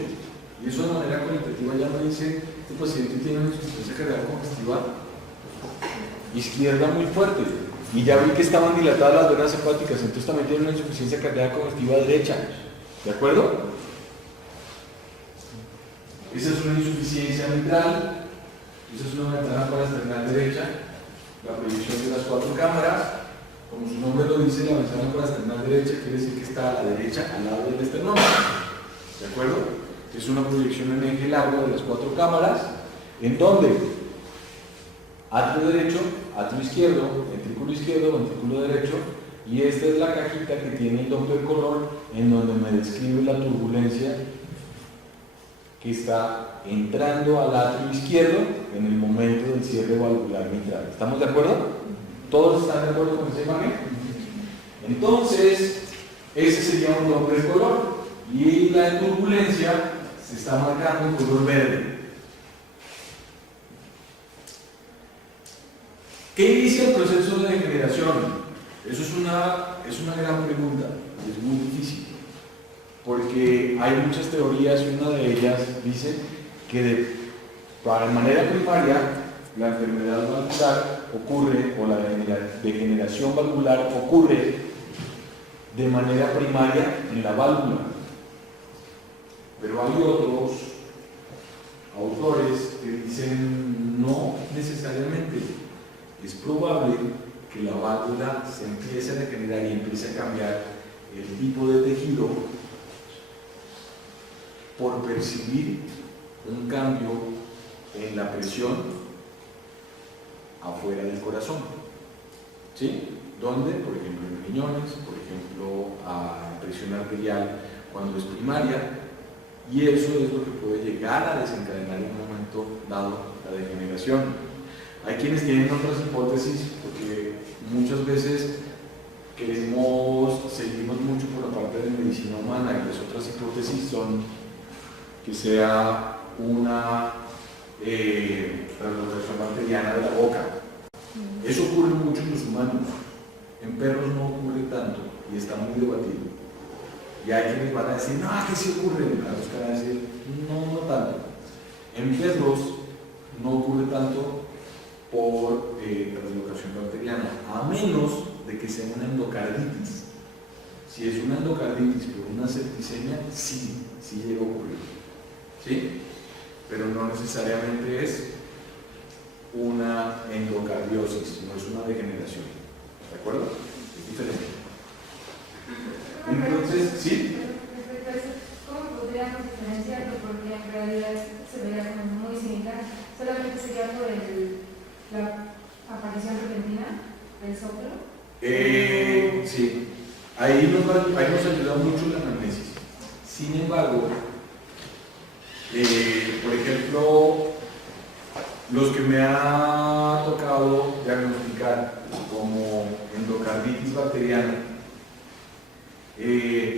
Y eso de manera cualitativa ya me dice, este paciente tiene una insuficiencia cardíaca congestiva izquierda muy fuerte. Y ya vi que estaban dilatadas las venas hepáticas, entonces también tiene una insuficiencia cardíaca congestiva derecha. ¿De acuerdo? Esa es una insuficiencia mitral, esa es una ventana parasternal derecha, la proyección de las 4 cámaras, como su nombre lo dice, la ventana parasternal derecha quiere decir que está a la derecha, al lado del esternón. ¿De acuerdo? Es una proyección en eje largo de las 4 cámaras, en donde atrio derecho, atrio izquierdo, ventrículo derecho, y esta es la cajita que tiene el Doppler color, en donde me describe la turbulencia que está entrando al atrio izquierdo en el momento del cierre valvular mitral. ¿Estamos de acuerdo? ¿Todos están de acuerdo con esa imagen? Entonces, ese sería un Doppler color, y la turbulencia se está marcando en color verde. ¿Qué inicia el proceso de degeneración? Eso es una gran pregunta, y es muy difícil, porque hay muchas teorías y una de ellas dice que de manera primaria la enfermedad valvular ocurre, o la degeneración valvular ocurre de manera primaria en la válvula. Pero hay otros autores que dicen no necesariamente. Es probable que la válvula se empiece a degenerar y empiece a cambiar el tipo de tejido por percibir un cambio en la presión afuera del corazón. ¿Sí? ¿Dónde? Por ejemplo, en riñones, por ejemplo, a presión arterial cuando es primaria, y eso es lo que puede llegar a desencadenar en un momento dado la degeneración. Hay quienes tienen otras hipótesis, porque muchas veces seguimos mucho por la parte de medicina humana, y las otras hipótesis son que sea una translocación bacteriana de la boca. Eso ocurre mucho en los humanos, en perros no ocurre tanto, y está muy debatido. Y hay quienes van a decir, no, que sí ocurre, y otros van a decir, no tanto. En perros no ocurre tanto por translocación bacteriana, a menos de que sea una endocarditis. Si es una endocarditis por una septicemia, sí llega a ocurrir. ¿Sí? Pero no necesariamente es una endocardiosis, no es una degeneración. ¿De acuerdo? Es diferente. Entonces, ¿sí? Respecto a eso, ¿cómo podríamos diferenciarlo? Porque en realidad se vería como muy similar. Solamente sería por la aparición repentina del soplo. Sí. Ahí nos ayuda mucho la anamnesis. Sin embargo, por ejemplo, los que me ha tocado diagnosticar como endocarditis bacteriana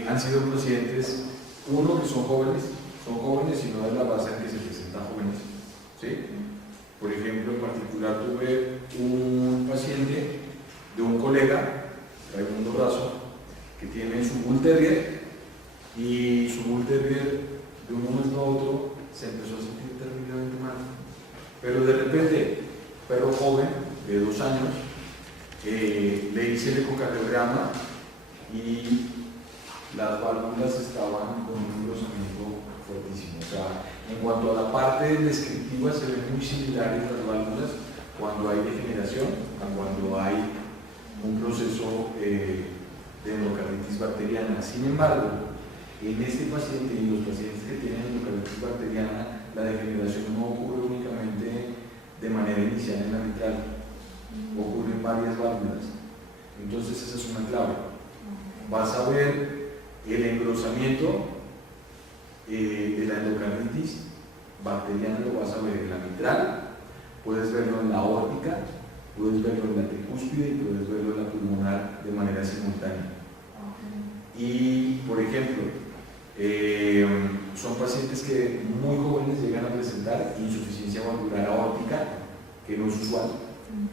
han sido pacientes, uno que son jóvenes y no es la base en que se presentan jóvenes. ¿Sí? Por ejemplo, en particular tuve un paciente de un colega, Raimundo Razo, que tiene su Bull Terrier, y su Bull Terrier de un momento a otro se empezó a sentir terriblemente mal. Pero de repente, perro joven de 2 años, le hice el ecocardiograma y las válvulas estaban con un engrosamiento fuertísimo. O sea, en cuanto a la parte descriptiva se ven muy similares las válvulas cuando hay degeneración a cuando hay un proceso de endocarditis bacteriana. Sin embargo, en este paciente y los pacientes que tienen endocarditis bacteriana, la degeneración no ocurre únicamente de manera inicial en la mitral, ocurre en varias válvulas. Entonces esa es una clave. Vas a ver el engrosamiento de la endocarditis bacteriana, lo vas a ver en la mitral, puedes verlo en la aórtica, puedes verlo en la tricúspide y puedes verlo en la pulmonar de manera simultánea. Y, por ejemplo, son pacientes que muy jóvenes llegan a presentar insuficiencia valvular aórtica, que no es usual,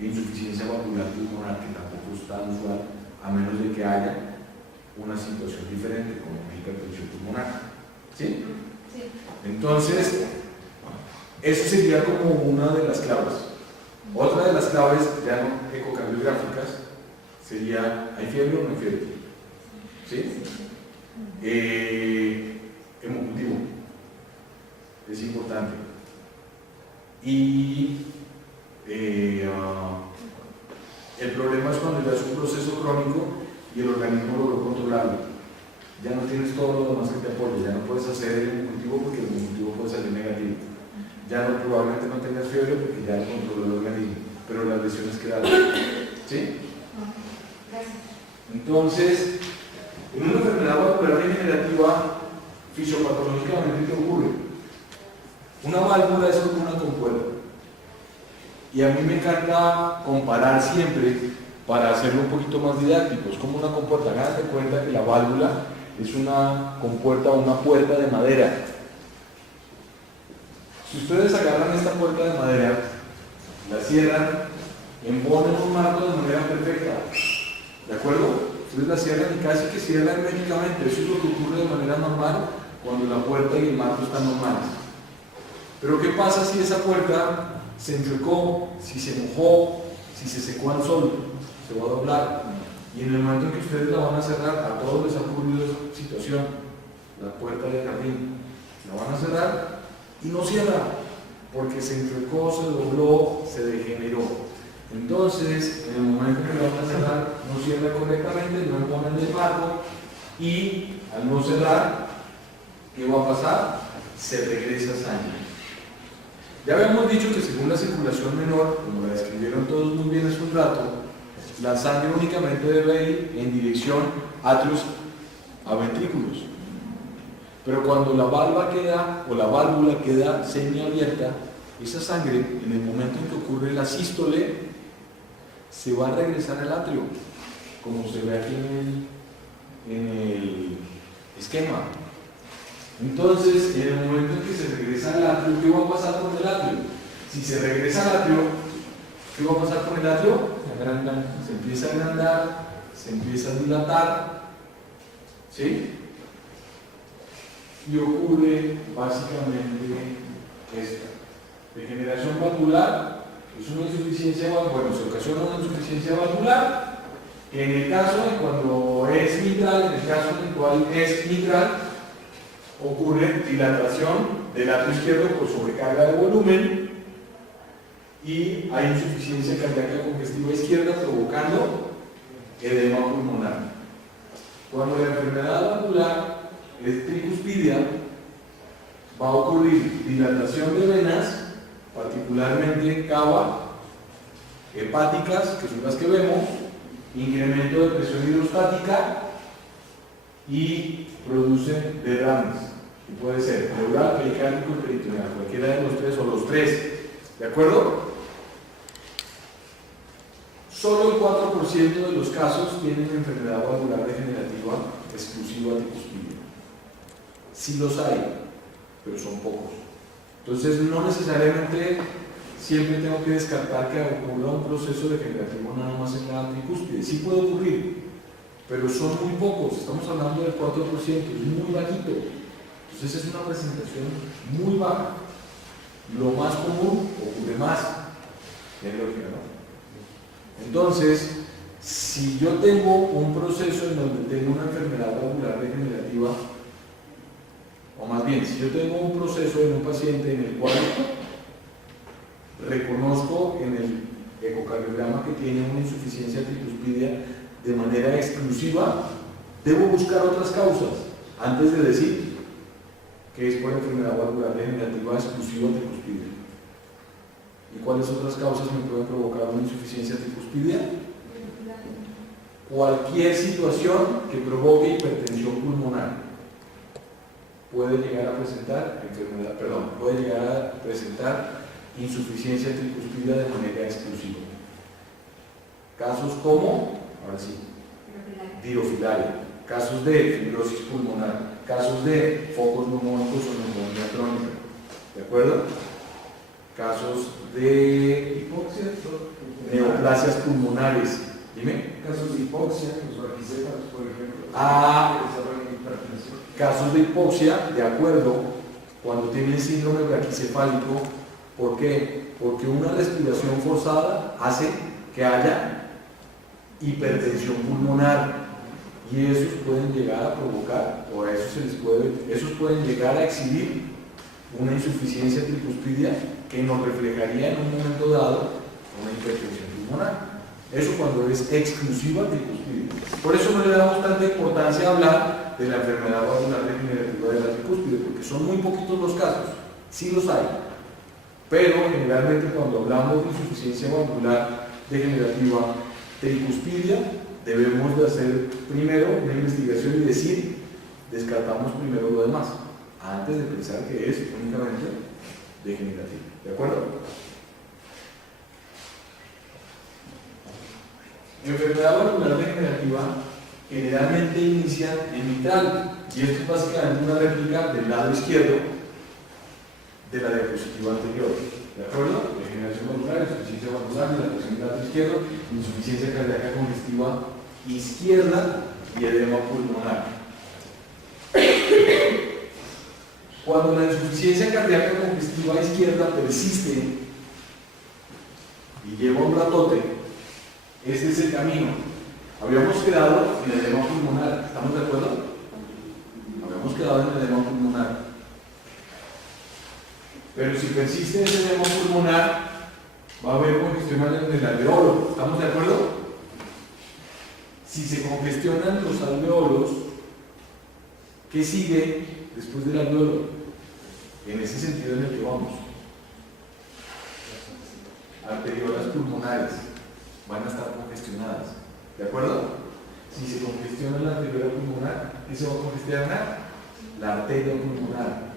e insuficiencia valvular pulmonar, que tampoco es tan usual, a menos de que haya una situación diferente, como una hipertensión pulmonar. ¿Sí? Sí. Entonces, eso sería como una de las claves. Otra de las claves, ya no ecocardiográficas, sería: ¿hay fiebre o no hay fiebre? ¿Sí? Hemocultivo es importante. Y el problema es cuando ya es un proceso crónico y el organismo logró controlarlo. Ya no tienes todo lo demás que te apoye, ya no puedes hacer el hemocultivo porque el hemocultivo puede salir negativo. Ya no, probablemente no tengas fiebre porque ya controló el organismo, pero las lesiones quedaron. ¿Sí? Gracias. Entonces, en una enfermedad valvular degenerativa, fisiopatológicamente, ¿qué ocurre? Una válvula es como una compuerta. Y a mí me encanta comparar siempre, para hacerlo un poquito más didáctico, es como una compuerta. Háganse cuenta que la válvula es una compuerta o una puerta de madera. Si ustedes agarran esta puerta de madera, la cierran, embonan un marco de manera perfecta. ¿De acuerdo? Ustedes la cierran y casi que cierran herméticamente. Eso es lo que ocurre de manera normal cuando la puerta y el marco están normales. Pero ¿qué pasa si esa puerta se enfrió, si se mojó, si se secó al sol? Se va a doblar. Y en el momento en que ustedes la van a cerrar, a todos les ha ocurrido esa situación, la puerta del jardín, la van a cerrar y no cierra, porque se enfrió, se dobló, se degeneró. Entonces, en el momento en que la van a cerrar, no cierra correctamente, no ponen el marco, y al no cerrar, ¿qué va a pasar? Se regresa sangre. Ya habíamos dicho que según la circulación menor, como la describieron todos muy bien hace un rato, la sangre únicamente debe ir en dirección atrios a ventrículos. Pero cuando la válvula queda semiabierta, esa sangre, en el momento en que ocurre la sístole, se va a regresar al atrio, como se ve aquí en el esquema. Entonces, en el momento en que se regresa al atrio, ¿qué va a pasar con el atrio? Si se regresa al atrio, ¿qué va a pasar con el atrio? Se empieza a agrandar, se empieza a dilatar, ¿sí? Y ocurre básicamente esta degeneración valvular. Es una insuficiencia valvular, bueno, se ocasiona una insuficiencia valvular, que en el caso de cuando es mitral, en el caso en el cual es mitral, ocurre dilatación del atrio izquierdo por sobrecarga de volumen y hay insuficiencia cardíaca congestiva izquierda provocando edema pulmonar. Cuando la enfermedad valvular es tricuspidia, va a ocurrir dilatación de venas, particularmente cava, hepáticas, que son las que vemos, incremento de presión hidrostática y produce derrames, que puede ser pleural, pericárdico y peritoneal, cualquiera de los tres o los tres. ¿De acuerdo? Solo el 4% de los casos tienen enfermedad valvular degenerativa exclusiva tricuspidia. Sí los hay, pero son pocos. Entonces, no necesariamente siempre tengo que descartar que ocurra un proceso degenerativo nada más en la tricúspide. Sí puede ocurrir, pero son muy pocos. Estamos hablando del 4%, es muy bajito. Entonces, es una presentación muy baja. Lo más común ocurre más. ¿Tiene lógica, no? Entonces, si yo tengo un proceso en donde tengo una enfermedad valvular degenerativa, o más bien, si yo tengo un proceso en un paciente en el cual reconozco en el ecocardiograma que tiene una insuficiencia tricuspidia de manera exclusiva, debo buscar otras causas antes de decir que es por enfermedad valvular degenerativa exclusiva tricuspidia. ¿Y cuáles otras causas me pueden provocar una insuficiencia tricuspidia? Cualquier situación que provoque hipertensión pulmonar puede llegar a presentar insuficiencia tricuspidia de manera exclusiva. Casos como, ahora sí, dirofilaria, casos de fibrosis pulmonar, casos de focos neumónicos o neumonía crónica, ¿de acuerdo? Casos de Hipoxia, neoplasias pulmonares, dime. casos de hipoxia, los braquicéfalos, por ejemplo, Ah. que desarrollan hipertensión. Casos de hipoxia, de acuerdo, cuando tienen síndrome braquicefálico, ¿por qué? Porque una respiración forzada hace que haya hipertensión pulmonar y esos pueden llegar a provocar, o a esos esos pueden llegar a exhibir una insuficiencia tricuspidia que nos reflejaría en un momento dado una hipertensión pulmonar. Eso cuando es exclusiva tricuspidia. Por eso no le damos tanta importancia a hablar de la enfermedad valvular degenerativa de la tricúspide, porque son muy poquitos los casos, sí los hay. Pero generalmente cuando hablamos de insuficiencia valvular degenerativa tricuspidia, debemos de hacer primero una investigación y decir, descartamos primero lo demás, antes de pensar que es únicamente degenerativa. ¿De acuerdo? Enfermedad valvular degenerativa generalmente inicia en mitral, y esto es básicamente una réplica del lado izquierdo de la diapositiva anterior. ¿De acuerdo? Degeneración valvular, insuficiencia valvular, dilatación del lado izquierdo, insuficiencia cardíaca congestiva izquierda y edema pulmonar. Cuando la insuficiencia cardíaca congestiva izquierda persiste y lleva un ratote, este es el camino. Habíamos quedado en el edema pulmonar, ¿estamos de acuerdo? Habíamos quedado en el edema pulmonar. Pero si persiste ese edema pulmonar, va a haber congestión en el alveolo, ¿estamos de acuerdo? Si se congestionan los alveolos, ¿qué sigue después del alveolo? En ese sentido en el que vamos. Arteriolas pulmonares van a estar congestionadas, ¿de acuerdo? Si se congestiona la arteriola pulmonar, ¿qué se va a congestionar? La arteria pulmonar.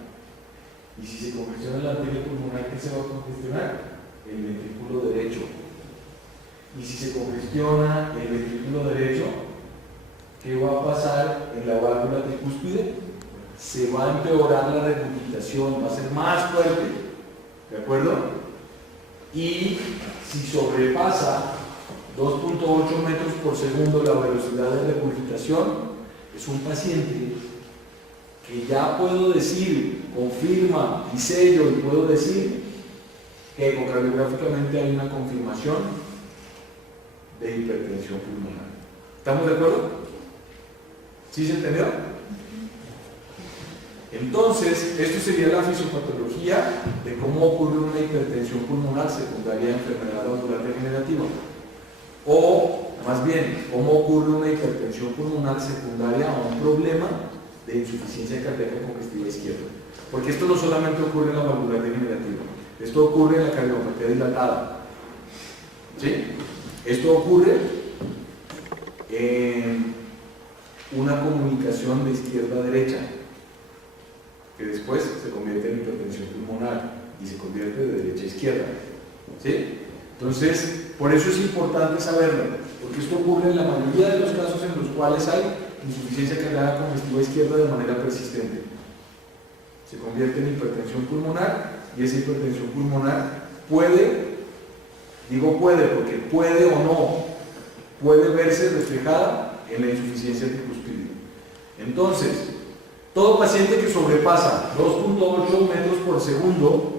Y si se congestiona la arteria pulmonar, ¿qué se va a congestionar? El ventrículo derecho. Y si se congestiona el ventrículo derecho, ¿qué va a pasar en la válvula tricúspide? Se va a empeorar la regurgitación, va a ser más fuerte, ¿de acuerdo? Y si sobrepasa 2.8 metros por segundo la velocidad de regurgitación, es un paciente que ya puedo decir, confirma y sello, y puedo decir que ecocardiográficamente hay una confirmación de hipertensión pulmonar. ¿Estamos de acuerdo? ¿Sí se entendió? Entonces, esto sería la fisiopatología de cómo ocurre una hipertensión pulmonar secundaria a enfermedad valvular degenerativa. O, más bien, cómo ocurre una hipertensión pulmonar secundaria a un problema de insuficiencia cardíaca congestiva izquierda. Porque esto no solamente ocurre en la valvular degenerativa, esto ocurre en la cardiopatía dilatada. ¿Sí? Esto ocurre en una comunicación de izquierda a derecha, que después se convierte en hipertensión pulmonar y se convierte de derecha a izquierda. ¿Sí? Entonces, por eso es importante saberlo, porque esto ocurre en la mayoría de los casos en los cuales hay insuficiencia cardíaca congestiva izquierda de manera persistente. Se convierte en hipertensión pulmonar y esa hipertensión pulmonar puede, digo puede porque puede o no, puede verse reflejada en la insuficiencia tricúspide. Entonces, todo paciente que sobrepasa 2.8 metros por segundo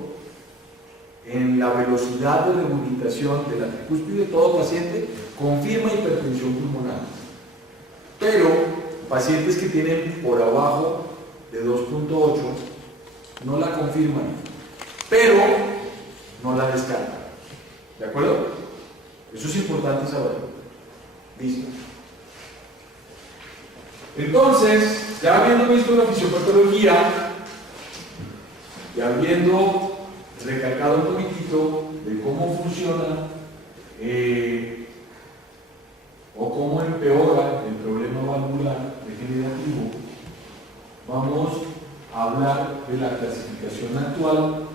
en la velocidad de regurgitación de la tricúspide, todo paciente confirma hipertensión pulmonar. Pero pacientes que tienen por abajo de 2.8 no la confirman, pero no la descartan. ¿De acuerdo? Eso es importante saberlo. Listo. Entonces, ya habiendo visto la fisiopatología y habiendo recalcado un poquitito de cómo funciona o cómo empeora el problema valvular degenerativo, vamos a hablar de la clasificación actual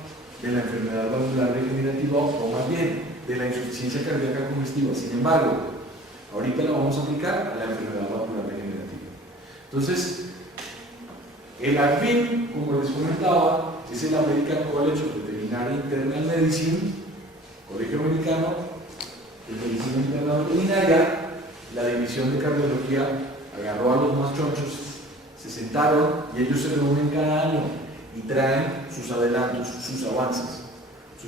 de la enfermedad valvular degenerativa, o más bien de la insuficiencia cardíaca congestiva. Sin embargo, ahorita la vamos a aplicar a la enfermedad valvular degenerativa. Entonces, El ACVIM, como les comentaba, es el American College of Veterinary Internal Medicine, Colegio Americano de Medicina Interna Veterinaria. La división de cardiología agarró a los más chonchos, se sentaron y ellos se reúnen cada año y traen sus adelantos, sus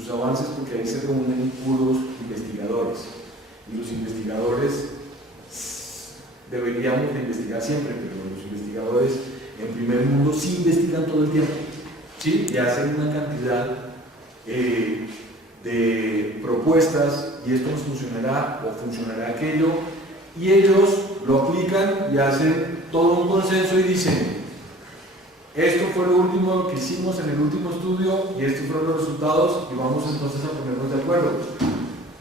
avances porque ahí se reúnen puros investigadores, y los investigadores deberíamos de investigar siempre, pero los investigadores en primer mundo sí investigan todo el tiempo, ¿sí? Y hacen una cantidad de propuestas, y esto nos funcionará o funcionará aquello, y ellos lo aplican y hacen todo un consenso y dicen: esto fue lo último que hicimos en el último estudio y estos fueron los resultados, y vamos entonces a ponernos de acuerdo.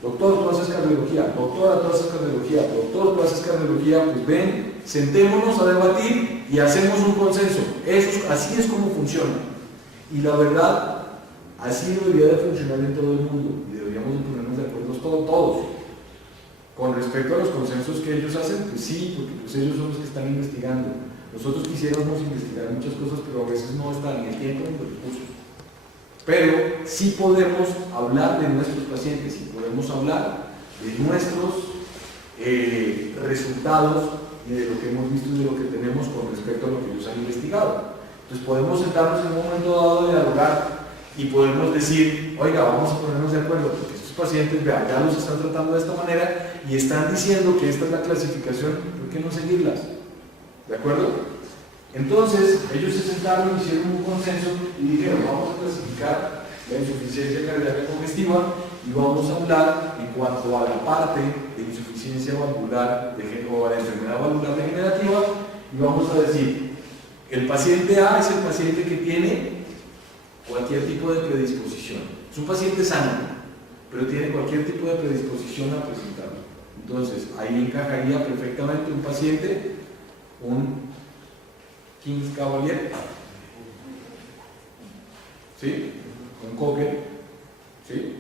Doctor, tú haces cardiología, doctora, tú haces cardiología, doctor, tú haces cardiología, pues ven, sentémonos a debatir y hacemos un consenso. Así es como funciona. Y la verdad, así debería de funcionar en todo el mundo, y deberíamos de ponernos de acuerdo todos. Con respecto a los consensos que ellos hacen, pues sí, porque pues ellos son los que están investigando. Nosotros quisiéramos investigar muchas cosas, pero a veces no está ni el tiempo ni los recursos. Pero sí podemos hablar de nuestros pacientes y podemos hablar de nuestros resultados y de lo que hemos visto y de lo que tenemos con respecto a lo que ellos han investigado. Entonces podemos sentarnos en un momento dado y dialogar y podemos decir: oiga, vamos a ponernos de acuerdo porque estos pacientes, vean, ya los están tratando de esta manera y están diciendo que esta es la clasificación, ¿por qué no seguirlas? ¿De acuerdo? Entonces, ellos se sentaron, hicieron un consenso y dijeron: vamos a clasificar la insuficiencia cardíaca congestiva y vamos a hablar en cuanto a la parte de insuficiencia valvular o a la enfermedad valvular degenerativa, y vamos a decir: el paciente A es el paciente que tiene cualquier tipo de predisposición. Es un paciente sano, pero tiene cualquier tipo de predisposición a presentarlo. Entonces, ahí encajaría perfectamente un paciente, un King's Cavalier, ¿sí? Un Cocker, ¿sí?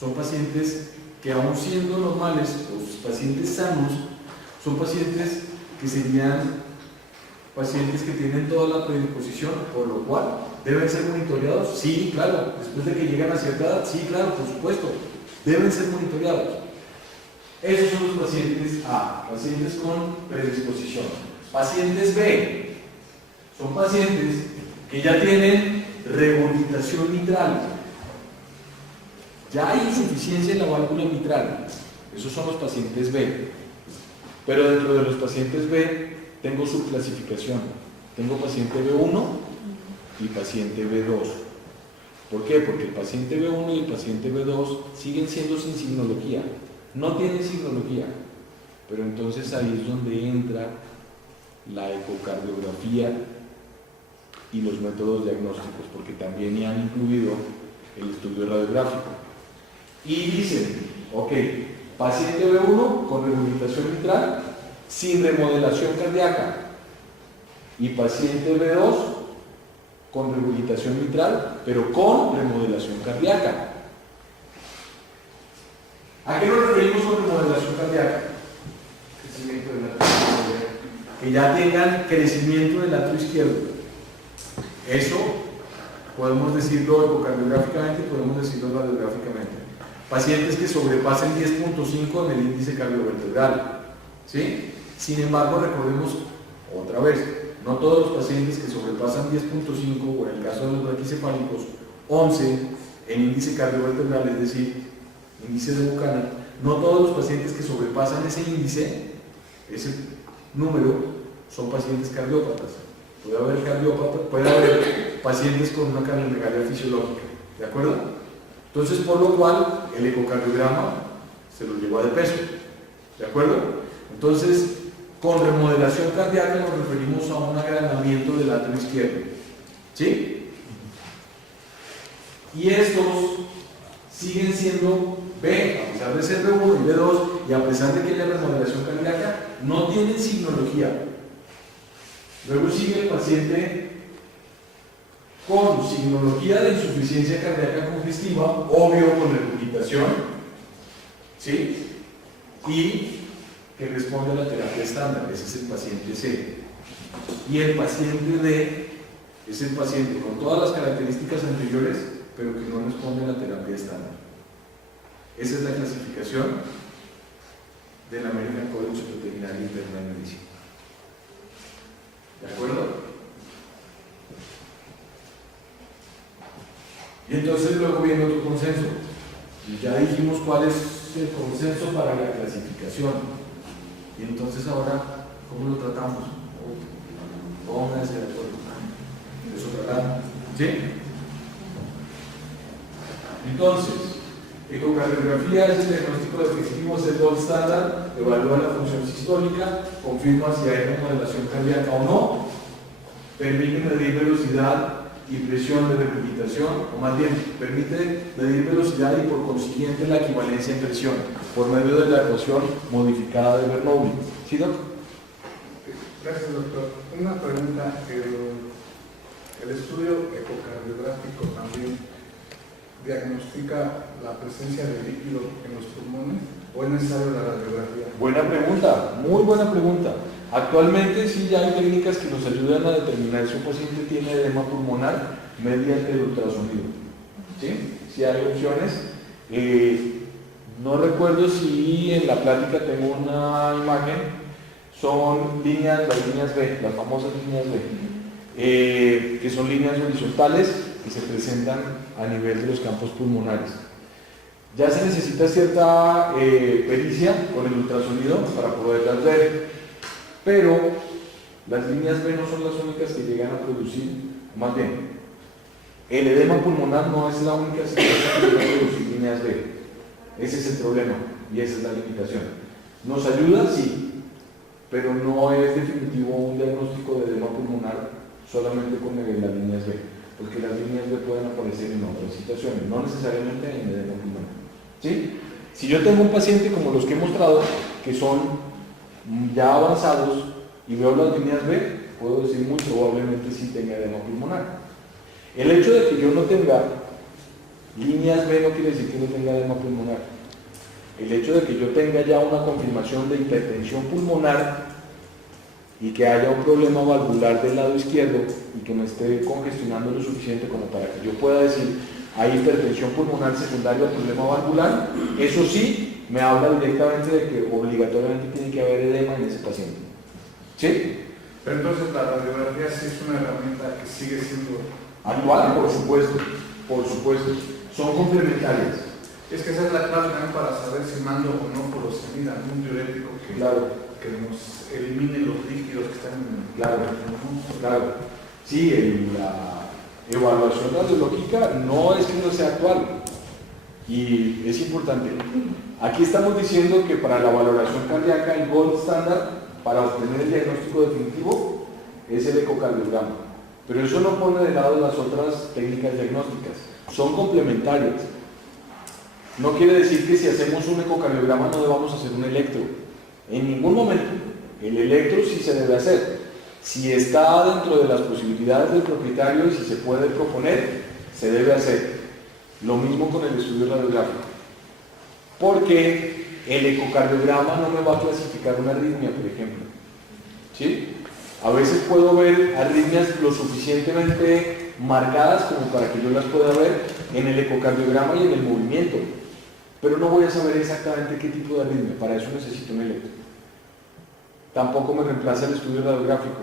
Son pacientes que, aun siendo normales, o pacientes sanos, son pacientes que serían pacientes que tienen toda la predisposición, por lo cual deben ser monitoreados. Sí, claro, después de que llegan a cierta edad, sí, claro, por supuesto, deben ser monitoreados. Esos son los pacientes A, pacientes con predisposición. Pacientes B son pacientes que ya tienen regurgitación mitral, ya hay insuficiencia en la válvula mitral. Esos son los pacientes B. Pero dentro de los pacientes B tengo subclasificación. Tengo paciente B1 y paciente B2. ¿Por qué? Porque el paciente B1 y el paciente B2 siguen siendo sin signología, no tienen signología. Pero entonces ahí es donde entra la ecocardiografía y los métodos diagnósticos, porque también ya han incluido el estudio radiográfico. Y dicen: ok, paciente B1 con regurgitación mitral sin remodelación cardíaca, y paciente B2 con regurgitación mitral pero con remodelación cardíaca. ¿A qué nos referimos con remodelación cardíaca? Crecimiento del atrio izquierdo. Que ya tengan crecimiento del atrio izquierdo. Eso podemos decirlo ecocardiográficamente, podemos decirlo radiográficamente. Pacientes que sobrepasen 10.5 en el índice cardiovertebral, ¿sí? Sin embargo, recordemos otra vez, no todos los pacientes que sobrepasan 10.5, o en el caso de los braquicefálicos, 11 en índice cardiovertebral, es decir, índice de Buchanan, no todos los pacientes que sobrepasan ese índice, ese número, son pacientes cardiópatas. Puede haber pacientes con una cardiomegalia fisiológica, ¿de acuerdo? Entonces, por lo cual, el ecocardiograma se lo llevó de peso, ¿de acuerdo? Entonces, con remodelación cardíaca nos referimos a un agrandamiento del atrio izquierdo, ¿sí? Y estos siguen siendo B, a pesar de ser B1 y B2, y a pesar de que haya remodelación cardíaca, no tienen signología. Luego sigue el paciente con signología de insuficiencia cardíaca congestiva, obvio con regurgitación, ¿sí? Y que responde a la terapia estándar. Ese es el paciente C. Y el paciente D Es el paciente con todas las características anteriores, pero que no responde a la terapia estándar. Esa es la clasificación de la American College of Veterinary Internal Medicine. ¿De acuerdo? Y entonces luego viene otro consenso. Y ya dijimos cuál es el consenso para la clasificación. Y entonces ahora, ¿cómo lo tratamos? Pónganse de acuerdo. Eso tratamos. ¿Sí? Entonces, ecocardiografía es el diagnóstico definitivo, es el gold standard, evalúa la función sistólica, confirma si hay remodelación cardíaca o no, permite medir velocidad y presión de debilitación, o más bien, permite medir velocidad y por consiguiente la equivalencia en presión, por medio de la ecuación modificada de Bernoulli. ¿Sí, Doc? Gracias, doctor. Una pregunta. ¿El estudio ecocardiográfico también diagnostica la presencia de líquido en los pulmones o es necesario la radiografía? Buena pregunta, muy buena pregunta. Actualmente sí ya hay técnicas que nos ayudan a determinar si un paciente tiene edema pulmonar mediante el ultrasonido. ¿Sí? Sí hay opciones. No recuerdo si en la plática tengo una imagen. Son las líneas B, las famosas líneas B, que son líneas horizontales que se presentan a nivel de los campos pulmonares. Ya se necesita cierta pericia con el ultrasonido para poderlas ver, pero las líneas B no son las únicas que llegan a producir, más bien, el edema pulmonar no es la única situación que llega a producir líneas B. Ese es el problema y esa es la limitación. ¿Nos ayuda? Sí. Pero no es definitivo un diagnóstico de edema pulmonar solamente con las líneas B, porque las líneas B pueden aparecer en otras situaciones, no necesariamente en edema pulmonar. ¿Sí? Si yo tengo un paciente como los que he mostrado, que son ya avanzados, y veo las líneas B, puedo decir muy probablemente sí tenga edema pulmonar. El hecho de que yo no tenga líneas B no quiere decir que no tenga edema pulmonar. El hecho de que yo tenga ya una confirmación de hipertensión pulmonar y que haya un problema valvular del lado izquierdo y que me esté congestionando lo suficiente como para que yo pueda decir hay hipertensión pulmonar secundaria al problema valvular, eso sí me habla directamente de que obligatoriamente tiene que haber edema en ese paciente. ¿Sí? Pero entonces la radiografía sí es una herramienta que sigue siendo actual, por supuesto, son complementarias. Es que esa es la clave también para saber si mando o no furosemida, un diurético que, que nos elimine los líquidos que están en el Claro. Sí, la evaluación radiológica no es que no sea actual y es importante. Aquí estamos diciendo que para la valoración cardíaca el gold standard para obtener el diagnóstico definitivo es el ecocardiograma, pero eso no pone de lado las otras técnicas diagnósticas, son complementarias. No quiere decir que si hacemos un ecocardiograma no debamos hacer un electro. En ningún momento. El electro sí se debe hacer. Si está dentro de las posibilidades del propietario y si se puede proponer, se debe hacer. Lo mismo con el estudio radiográfico. Porque el ecocardiograma no me va a clasificar una arritmia, por ejemplo. ¿Sí? A veces puedo ver arritmias lo suficientemente marcadas como para que yo las pueda ver en el ecocardiograma y en el movimiento. Pero no voy a saber exactamente qué tipo de arritmia, para eso necesito un electro. Tampoco me reemplaza el estudio radiográfico,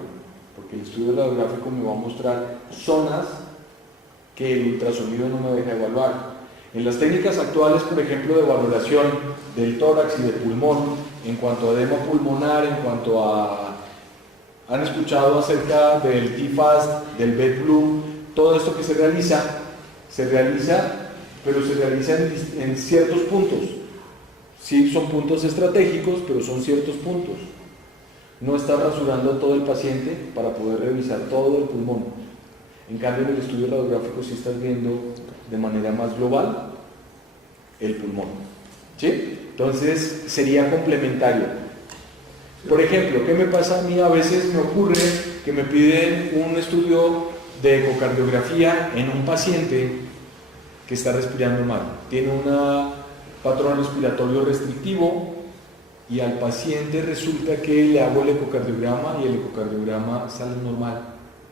porque el estudio radiográfico me va a mostrar zonas que el ultrasonido no me deja evaluar. En las técnicas actuales, por ejemplo, de valoración del tórax y del pulmón, en cuanto a edema pulmonar, en cuanto a... ¿Han escuchado acerca del T-FAST, del BED-Blue? Todo esto que se realiza, pero se realiza en ciertos puntos. Sí, son puntos estratégicos, pero son ciertos puntos. No está rasurando todo el paciente para poder revisar todo el pulmón. En cambio, en el estudio radiográfico sí estás viendo de manera más global el pulmón. ¿Sí? Entonces, sería complementario. Por ejemplo, ¿qué me pasa a mí? A veces me ocurre que me piden un estudio de ecocardiografía en un paciente que está respirando mal. Tiene un patrón respiratorio restrictivo y al paciente resulta que le hago el ecocardiograma y el ecocardiograma sale normal.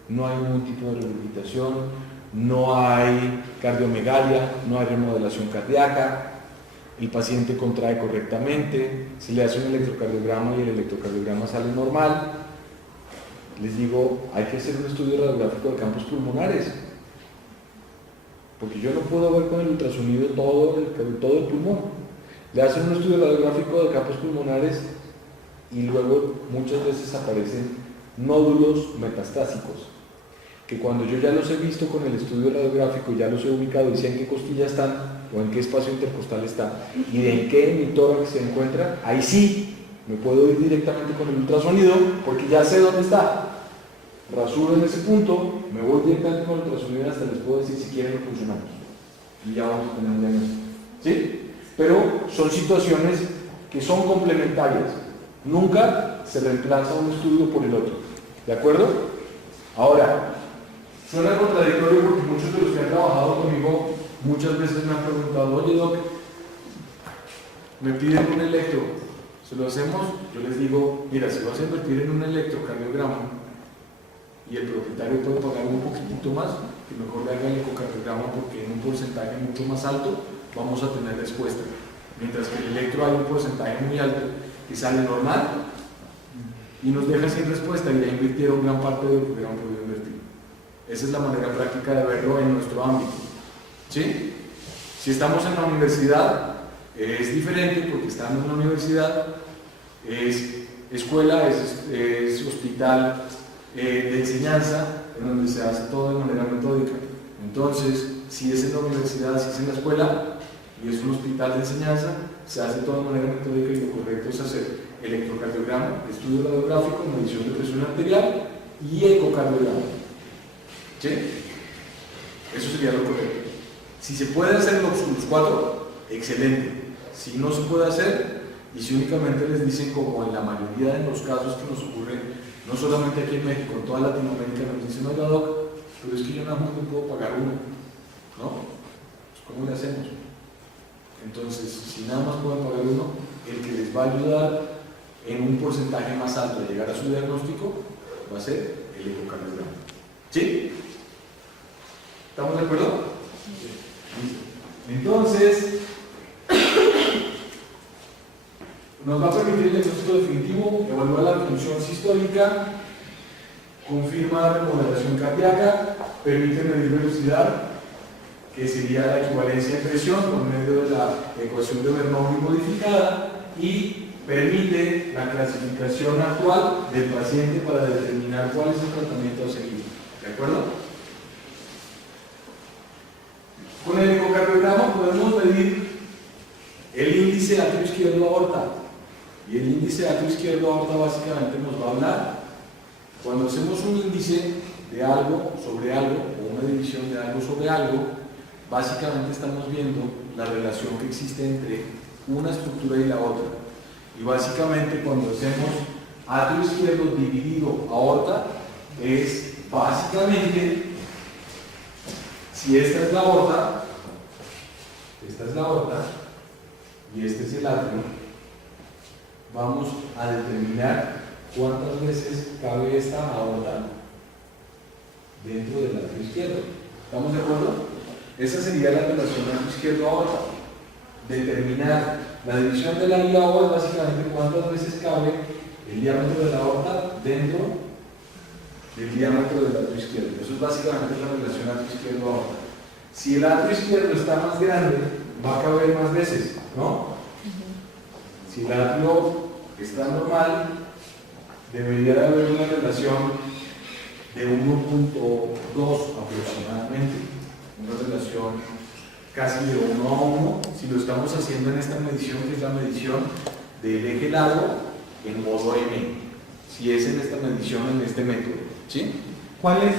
no hay ningún tipo de regurgitación, no hay cardiomegalia, no hay remodelación cardíaca, el paciente contrae correctamente, se le hace un electrocardiograma y el electrocardiograma sale normal. Les digo, hay que hacer un estudio radiográfico de campos pulmonares, porque yo no puedo ver con el ultrasonido todo el pulmón. Le hacen un estudio radiográfico de campos pulmonares y luego muchas veces aparecen nódulos metastásicos, que cuando yo ya los he visto con el estudio radiográfico, ya los he ubicado y sé en qué costilla están o en qué espacio intercostal está y de en qué emitórax se encuentra, ahí sí me puedo ir directamente con el ultrasonido porque ya sé dónde está. Rasuro en ese punto, me voy directamente con el ultrasonido y hasta les puedo decir si quieren o funcionamos. Y ya vamos a tener un diagnóstico. ¿Sí? Pero son situaciones que son complementarias. Nunca se reemplaza un estudio por el otro. ¿De acuerdo? Ahora, suena contradictorio porque muchos de los que han trabajado conmigo muchas veces me han preguntado, oye doc, me piden un electro, ¿se lo hacemos? Yo les digo, mira, si vas a invertir en un electrocardiograma y el propietario puede pagar un poquitito más, que mejor le haga el ecocardiograma porque en un porcentaje mucho más alto vamos a tener respuesta. Mientras que el electro hay un porcentaje muy alto que sale normal y nos deja sin respuesta y ya invirtieron gran parte de lo que hubieran podido invertir. Esa es la manera práctica de verlo en nuestro ámbito. ¿Sí? Si estamos en la universidad es diferente porque estamos en la universidad, es escuela, es hospital de enseñanza en donde se hace todo de manera metódica. Entonces, si es en la universidad, si es en la escuela y es un hospital de enseñanza, se hace todo de manera metódica y lo correcto es hacer electrocardiograma, estudio radiográfico, medición de presión arterial y ecocardiograma. ¿Sí? Eso sería lo correcto. Si se puede hacer los cuatro, excelente. Si no se puede hacer, y si únicamente les dicen, como en la mayoría de los casos que nos ocurren, no solamente aquí en México, en toda Latinoamérica, nos dicen, oiga doc, pero es que yo nada más no puedo pagar uno, ¿no? Pues ¿cómo le hacemos? Entonces, si nada más pueden pagar uno, el que les va a ayudar en un porcentaje más alto a llegar a su diagnóstico va a ser el ecocardiograma. ¿Sí? ¿Estamos de acuerdo? Entonces, nos va a permitir el diagnóstico definitivo, evaluar la función sistólica, confirma remodelación cardíaca, permite medir velocidad, que sería la equivalencia de presión por medio de la ecuación de Bernoulli modificada, y permite la clasificación actual del paciente para determinar cuál es el tratamiento a seguir. ¿De acuerdo? Con el ecocardiograma podemos medir el índice atrio izquierdo aorta, y el índice atrio izquierdo aorta básicamente nos va a hablar cuando hacemos un índice de algo sobre algo o una división de algo sobre algo. Básicamente estamos viendo la relación que existe entre una estructura y la otra, y básicamente cuando hacemos atrio izquierdo dividido aorta es básicamente, si esta es la aorta y este es el atrio, vamos a determinar cuántas veces cabe esta aorta dentro del atrio izquierdo. ¿Estamos de acuerdo? Esa sería la relación atrio izquierdo aorta. Determinar la división de la IAO es básicamente cuántas veces cabe el diámetro de la aorta dentro del diámetro del atrio izquierdo. Eso es básicamente la relación atrio izquierdo aorta. Si el atrio izquierdo está más grande, va a caber más veces, ¿no? Si el atrio está normal, debería de haber una relación de 1.2 aproximadamente, una relación casi de 1 a 1, si lo estamos haciendo en esta medición, que es la medición del eje largo en modo M, si es en esta medición, en este método, ¿sí? ¿Cuál es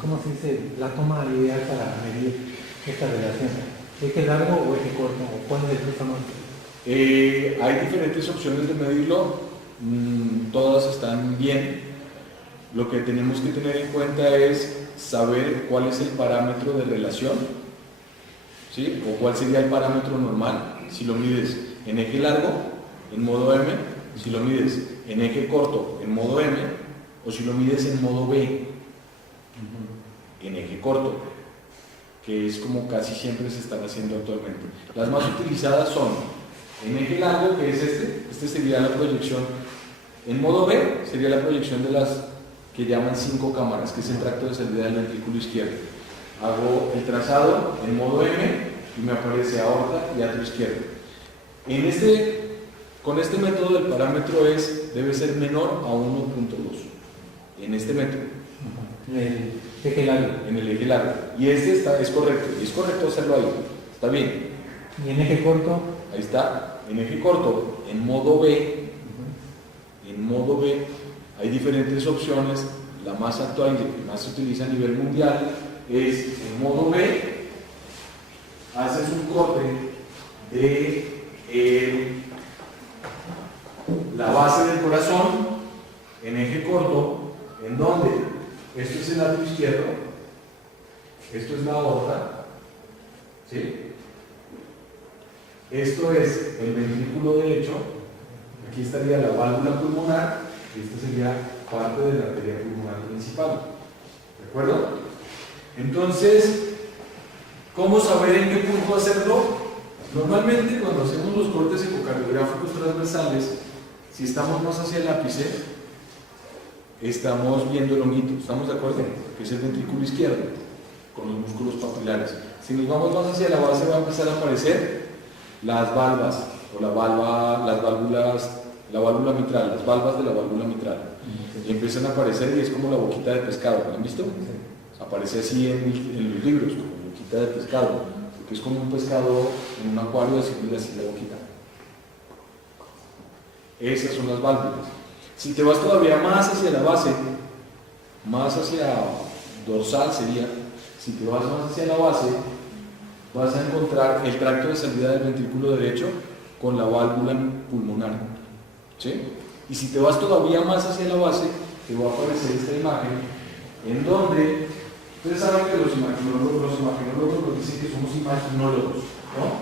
cómo se dice, la toma ideal para medir esta relación? ¿Eje largo o eje corto? ¿O cuál es el que usa más? Hay diferentes opciones de medirlo, todas están bien. Lo que tenemos que tener en cuenta es saber cuál es el parámetro de relación, ¿sí? O cuál sería el parámetro normal. Si lo mides en eje largo, en modo M, si lo mides en eje corto, en modo M, o si lo mides en modo B, en eje corto, que es como casi siempre se están haciendo actualmente. Las más utilizadas son en eje largo, que es este sería la proyección. En modo B sería la proyección de las que llaman 5 cámaras, que es el tracto de salida del ventrículo izquierdo. Hago el trazado en modo M y me aparece aorta y atrio izquierdo. Con este método el parámetro debe ser menor a 1.2 en este método. En el eje largo. En el eje largo. Y es correcto. Y es correcto hacerlo ahí. Está bien. ¿Y en eje corto? Ahí está. En eje corto, en modo B. En modo B hay diferentes opciones. La más actual y la que más se utiliza a nivel mundial es en modo B. Haces un corte de la base del corazón en eje corto, en donde esto es el atrio izquierdo, esto es la aorta, ¿sí? Esto es el ventrículo derecho, aquí estaría la válvula pulmonar, y esta sería parte de la arteria pulmonar principal, ¿de acuerdo? Entonces, ¿cómo saber en qué punto hacerlo? Normalmente cuando hacemos los cortes ecocardiográficos transversales, si estamos más hacia el ápice, estamos viendo el honguito, ¿estamos de acuerdo? Que es el ventrículo izquierdo, con los músculos papilares. Si nos vamos más hacia la base, va a empezar a aparecer las valvas, o la válvula mitral, las valvas de la válvula mitral. Y empiezan a aparecer y es como la boquita de pescado, ¿lo han visto? Aparece así en los libros, como boquita de pescado, porque es como un pescado en un acuario, así la boquita. Esas son las válvulas. Si te vas todavía más hacia la base, más hacia dorsal sería, si te vas más hacia la base, vas a encontrar el tracto de salida del ventrículo derecho con la válvula pulmonar, ¿sí? Y si te vas todavía más hacia la base, te va a aparecer esta imagen en donde ustedes saben que los imaginólogos nos dicen que somos imaginólogos, ¿no?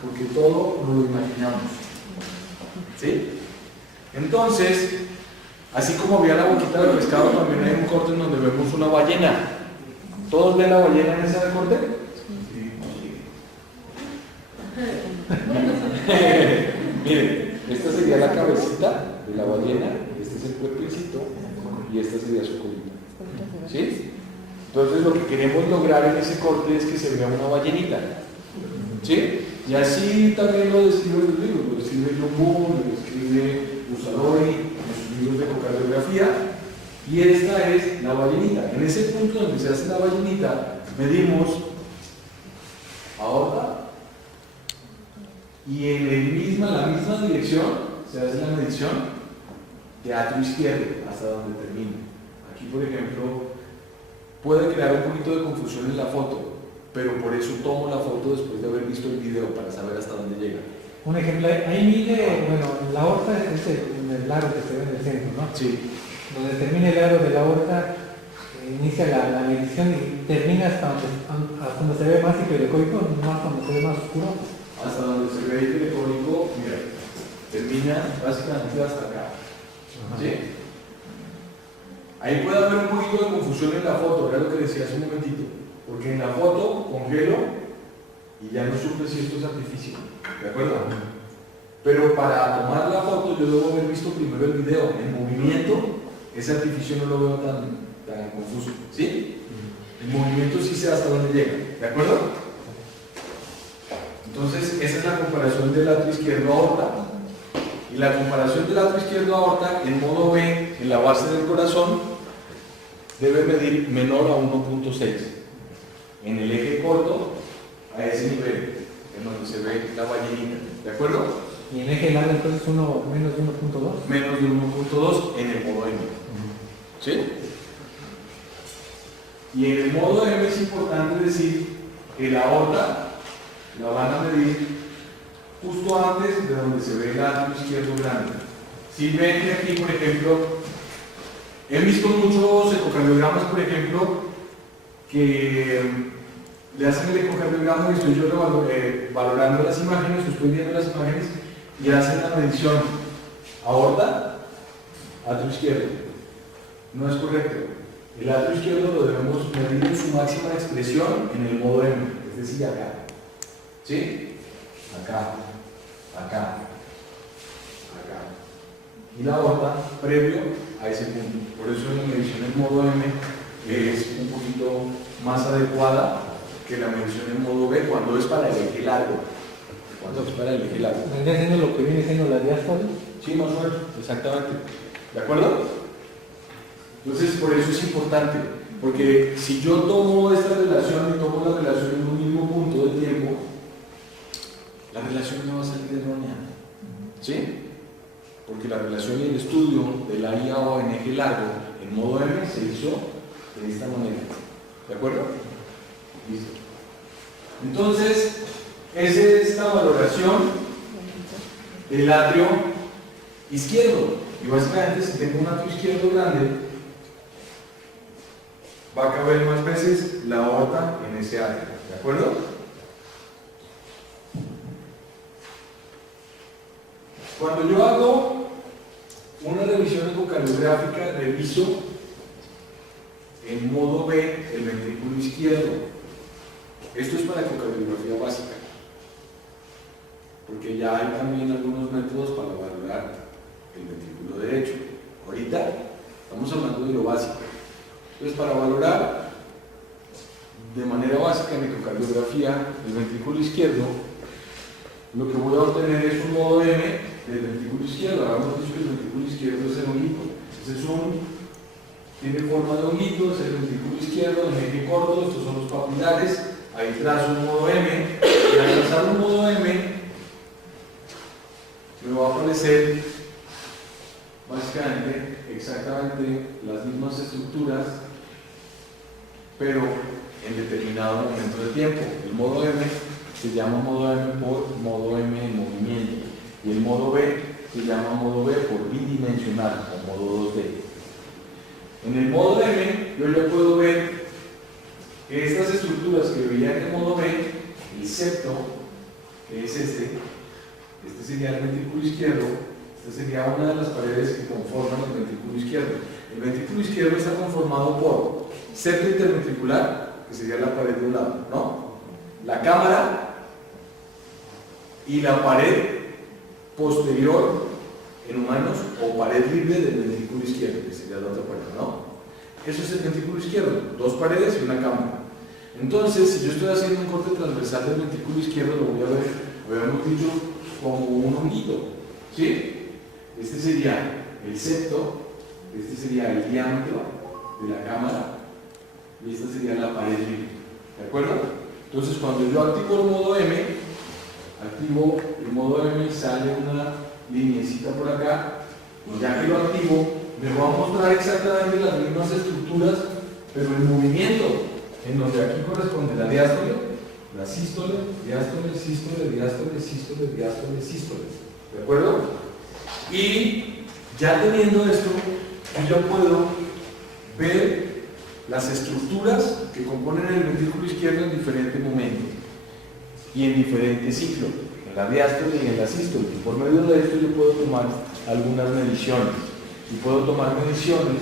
Porque todo lo imaginamos, ¿sí? Entonces, así como había la boquita del pescado, también hay un corte en donde vemos una ballena. ¿Todos ven la ballena en ese corte? Miren, esta sería la cabecita de la ballena, este es el cuerpecito y esta sería su colita. ¿Sí? Entonces lo que queremos lograr en ese corte es que se vea una ballenita. ¿Sí? Y así también lo describe en los libros, lo describe John Boone, lo describe Usadori en sus libros de ecocardiografía, y esta es la ballenita. En ese punto donde se hace la ballenita, medimos aorta y en la misma dirección se hace la medición de atrio izquierdo hasta donde termina. Aquí, por ejemplo, puede crear un poquito de confusión en la foto, pero por eso tomo la foto después de haber visto el video para saber hasta dónde llega. Un ejemplo, ahí mide, bueno, la aorta es el aro que se ve en el centro, ¿no? Sí. Donde termina el aro de la aorta, inicia la medición y termina hasta donde se ve más hiperecóico, no hasta donde se ve más oscuro. Hasta donde se ve hiperecóico, mira, termina básicamente hasta acá. ¿Sí? Ahí puede haber un poquito de confusión en la foto, era lo que decía hace un momentito, porque en la foto congelo y ya no supe si esto es artificio, ¿de acuerdo? Pero para tomar la foto yo debo haber visto primero el video, en movimiento, ese artificio no lo veo tan confuso, ¿sí? El movimiento sí sé hasta dónde llega, ¿de acuerdo? Entonces esa es la comparación del atrio izquierdo aorta. Y la comparación del atrio izquierdo aorta en modo B, en la base del corazón, debe medir menor a 1.6. En el eje corto, a ese nivel, en donde se ve la ballenita. ¿De acuerdo? Y en eje largo, entonces menos de 1.2. Menos de 1.2 en el modo M. ¿Sí? Y en el modo M es importante decir que la aorta la van a medir justo antes de donde se ve el atrio izquierdo grande. Si ven que aquí, por ejemplo, he visto muchos ecocardiogramas, por ejemplo, que le hacen el ecocardiograma y estoy yo valorando las imágenes, estoy viendo las imágenes y hacen la medición aorta, atrio izquierdo. No es correcto. El atrio izquierdo lo debemos medir en su máxima expresión en el modo M, es decir, acá. ¿Sí? Acá, acá, acá. Y la aorta previo a ese punto. Por eso la medición en modo M es un poquito más adecuada que la medición en modo B cuando es para el eje largo. Cuando es para el eje largo. ¿Vendría siendo lo que viene siendo la diástole? Sí, más o menos, exactamente. ¿De acuerdo? Entonces, por eso es importante, porque si yo tomo esta relación y tomo la relación en un mismo punto de tiempo, la relación no va a salir errónea. ¿Sí? Porque la relación y el estudio de la IAO en eje largo, en modo M, se hizo de esta manera. ¿De acuerdo? Listo. Entonces, esa es la valoración del atrio izquierdo. Y básicamente, si tengo un atrio izquierdo grande, va a caber más veces la aorta en ese atrio. ¿De acuerdo? Cuando yo hago una revisión ecocardiográfica, reviso en modo B el ventrículo izquierdo. Esto es para ecocardiografía básica, porque ya hay también algunos métodos para valorar el ventrículo derecho. Ahorita estamos hablando de lo básico. Entonces, para valorar de manera básica en ecocardiografía el ventrículo izquierdo, lo que voy a obtener es un modo M del ventrículo izquierdo. Habíamos dicho que el ventrículo izquierdo es el honguito. Tiene forma de honguito, es el ventrículo izquierdo, en eje corto, estos son los papilares. Ahí trazo un modo M, y al trazar un modo M, me va a aparecer básicamente exactamente las mismas estructuras, pero en determinado momento de tiempo. El modo M se llama modo M por modo M en movimiento, y el modo B se llama modo B por bidimensional o modo 2D. En el modo M yo ya puedo ver que estas estructuras que veía en el modo B, el septo, que es este sería el ventrículo izquierdo, esta sería una de las paredes que conforman el ventrículo izquierdo. El ventrículo izquierdo está conformado por septo interventricular, que sería la pared de un lado, ¿no? La cámara y la pared posterior en humanos o pared libre del ventrículo izquierdo, que sería la otra pared, ¿no? Eso es el ventrículo izquierdo, dos paredes y una cámara. Entonces, si yo estoy haciendo un corte transversal del ventrículo izquierdo, lo voy a ver, lo habíamos dicho, como un honguito, ¿sí? Este sería el septo, este sería el diámetro de la cámara y esta sería la pared libre, ¿de acuerdo? Entonces, cuando yo activo el modo M, sale una lineecita por acá, y ya que lo activo, me va a mostrar exactamente las mismas estructuras, pero en movimiento, en donde aquí corresponde la diástole, la sístole, diástole, sístole, diástole, sístole, diástole, sístole. ¿De acuerdo? Y ya teniendo esto, yo puedo ver las estructuras que componen el ventrículo izquierdo en diferentes momentos y en diferentes ciclos, en la diástole y en la sístole. Y por medio de esto yo puedo tomar algunas mediciones. Y puedo tomar mediciones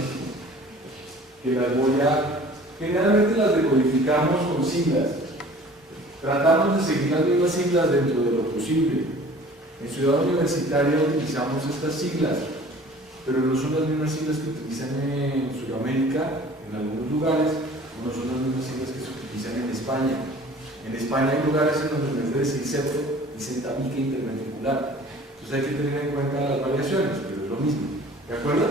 que las voy a... Generalmente las decodificamos con siglas. Tratamos de seguir las mismas siglas dentro de lo posible. En Ciudad Universitaria utilizamos estas siglas, pero no son las mismas siglas que utilizan en Sudamérica, en algunos lugares, no son las mismas siglas que se utilizan en España. En España hay lugares en donde en vez de decir septo, dicen tabique interventricular. Entonces hay que tener en cuenta las variaciones, pero es lo mismo. ¿De acuerdo?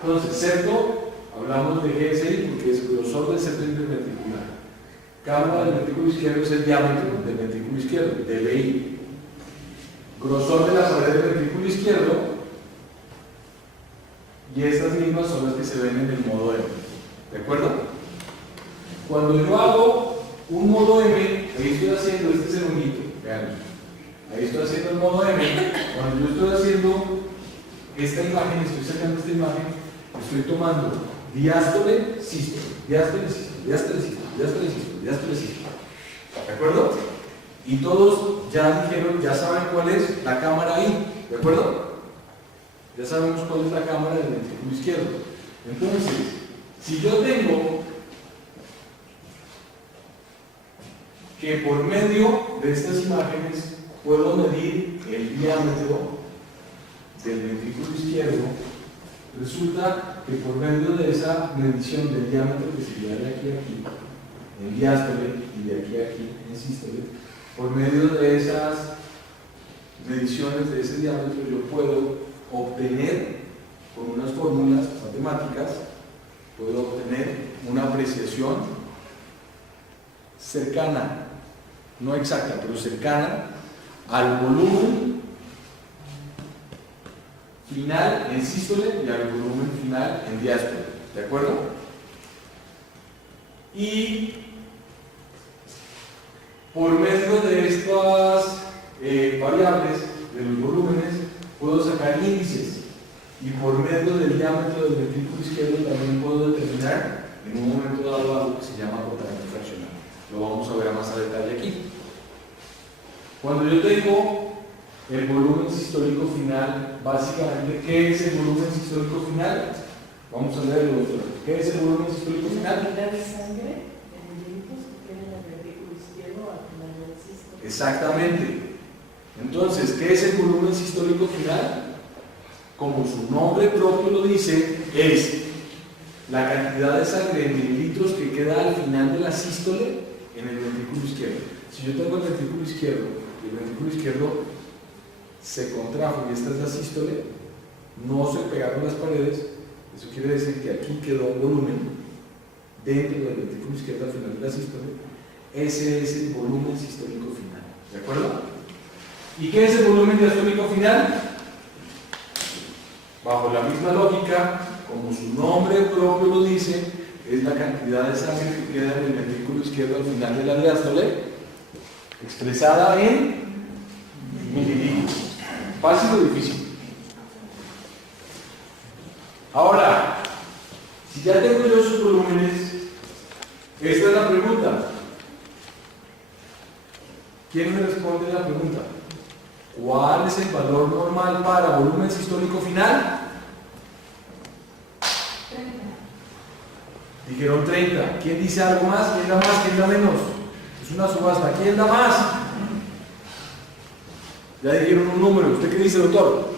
Entonces, septo, hablamos de GSI porque es el grosor del septo interventricular. Cámara del ventrículo izquierdo es el diámetro del ventrículo izquierdo, DBI. Grosor de la pared del ventrículo izquierdo, y estas mismas son las que se ven en el modo M. ¿De acuerdo? Cuando yo hago un modo M, ahí estoy haciendo, este es el honguito, vean. Ahí estoy haciendo el modo M. Cuando yo estoy haciendo esta imagen, estoy sacando esta imagen, estoy tomando diástole, sístole, diástole, sístole, diástole, sístole, diástole, sístole, diástole, sístole. ¿De acuerdo? Y todos ya dijeron, ya saben cuál es la cámara ahí. ¿De acuerdo? Ya sabemos cuál es la cámara del ventrículo izquierdo. Entonces, Si yo tengo que por medio de estas imágenes puedo medir el diámetro del ventrículo izquierdo, resulta que por medio de esa medición del diámetro, que sería de aquí a aquí, en diástole, y de aquí a aquí, en sístole, por medio de esas mediciones de ese diámetro yo puedo obtener, con unas fórmulas matemáticas, puedo obtener una apreciación cercana, no exacta, pero cercana al volumen final en sístole y al volumen final en diástole. ¿De acuerdo? Y por medio de estas variables de los volúmenes puedo sacar índices, y por medio del diámetro del ventrículo izquierdo también puedo determinar en un momento dado algo que se llama agotamiento fraccional. Lo vamos a ver más a detalle aquí. Cuando yo tengo el volumen sistólico final, básicamente, ¿qué es el volumen sistólico final? Vamos a leerlo, doctor. ¿Qué es el volumen sistólico final? La cantidad de sangre en mililitros que tiene en el ventrículo izquierdo al final del sístole. Exactamente. Entonces, ¿qué es el volumen sistólico final? Como su nombre propio lo dice, es la cantidad de sangre en mililitros que queda al final de la sístole en el ventrículo izquierdo. Si yo tengo el ventrículo izquierdo y el ventrículo izquierdo se contrajo y esta es la sístole, no se pegaron las paredes, eso quiere decir que aquí quedó un volumen dentro del ventrículo izquierdo al final de la sístole. Ese es el volumen sistólico final. ¿De acuerdo? ¿Y qué es el volumen diastólico final? Bajo la misma lógica, como su nombre propio lo dice, es la cantidad de sangre que queda en el ventrículo izquierdo al final de la diástole, expresada en mililitros. ¿Fácil o difícil? Ahora, si ya tengo yo sus volúmenes, esta es la pregunta. ¿Quién me responde la pregunta? ¿Cuál es el valor normal para volumen sistólico final? 30. Dijeron 30. ¿Quién dice algo más? ¿Quién da más? ¿Quién da menos? Es una subasta. ¿Quién da más? Ya dijeron un número. ¿Usted qué dice, doctor?